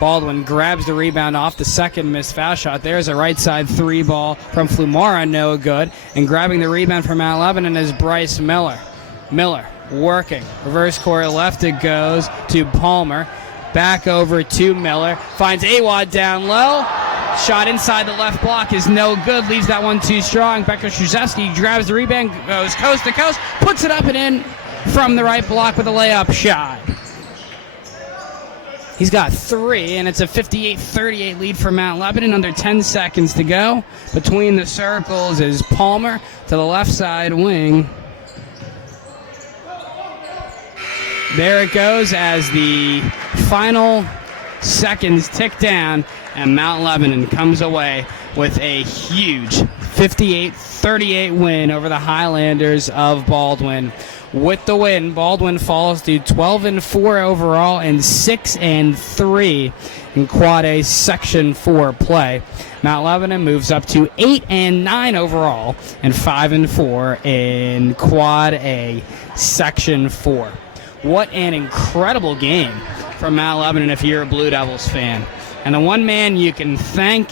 Baldwin grabs the rebound off the second missed foul shot. There's a right side 3-ball from Flumara, no good. And grabbing the rebound from Mount Lebanon is Bryce Miller. Miller working. Reverse court left it goes to Palmer. Back over to Miller. Finds Awad down low. Shot inside the left block is no good. Leaves that one too strong. Becker Shruzewski grabs the rebound, goes coast to coast, puts it up and in from the right block with a layup shot. He's got 3, and it's a 58-38 lead for Mount Lebanon. Under 10 seconds to go. Between the circles is Palmer to the left side wing. There it goes as the final seconds tick down, and Mount Lebanon comes away with a huge 58-38 win over the Highlanders of Baldwin. With the win, Baldwin falls to 12-4 overall and 6-3 in Quad A Section 4 play. Mount Lebanon moves up to 8-9 overall and 5-4 in Quad A Section 4. What an incredible game from Mount Lebanon if you're a Blue Devils fan. And the one man you can thank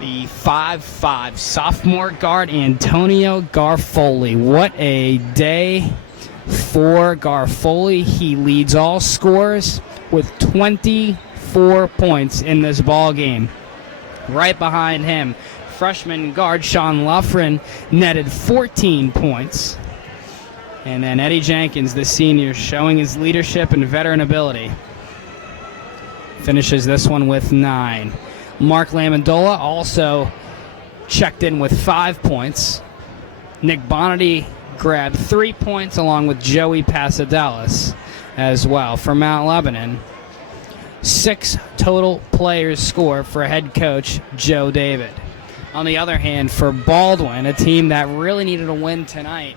the 5'5" sophomore guard, Antonio Garfoli. What a day for Garfoli. He leads all scorers with 24 points in this ball game. Right behind him, freshman guard Sean Luffrin netted 14 points. And then Eddie Jenkins, the senior, showing his leadership and veteran ability, finishes this one with 9. Mark Lamondola also checked in with 5 points. Nick Bonity grabbed 3 points along with Joey Pasadelis as well. For Mount Lebanon, 6 total players score for head coach Joe David. On the other hand, for Baldwin, a team that really needed a win tonight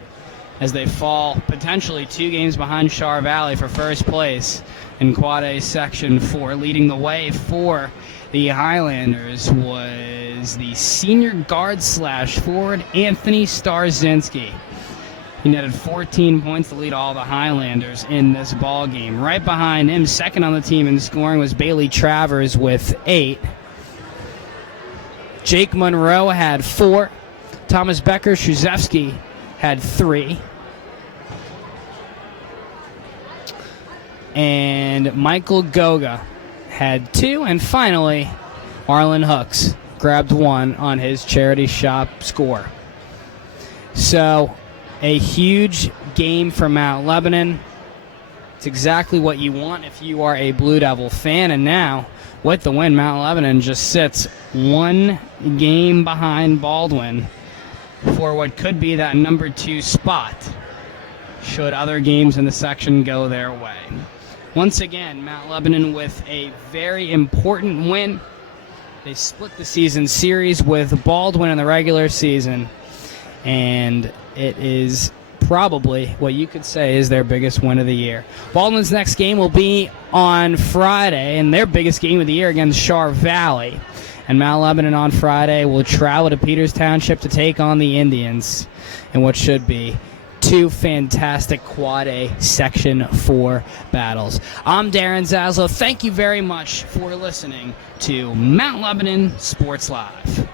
as they fall potentially 2 games behind Char Valley for first place in Quad A Section 4. Leading the way for the Highlanders was the senior guard / forward Anthony Starzinski. He netted 14 points to lead all the Highlanders in this ball game. Right behind him, second on the team in scoring, was Bailey Travers with 8. Jake Monroe had 4. Thomas Becker Shuzevsky had 3. And Michael Goga had 2. And finally, Arlen Hooks grabbed 1 on his charity shop score. So, a huge game for Mount Lebanon. It's exactly what you want if you are a Blue Devil fan. And now, with the win, Mount Lebanon just sits 1 game behind Baldwin for what could be that number 2 spot, should other games in the section go their way. Once again, Mount Lebanon with a very important win. They split the season series with Baldwin in the regular season, and it is probably what you could say is their biggest win of the year. Baldwin's next game will be on Friday, and their biggest game of the year against Char Valley. And Mount Lebanon on Friday will travel to Peters Township to take on the Indians in what should be 2 fantastic Quad A Section 4 battles. I'm Darren Zaslow. Thank you very much for listening to Mount Lebanon Sports Live.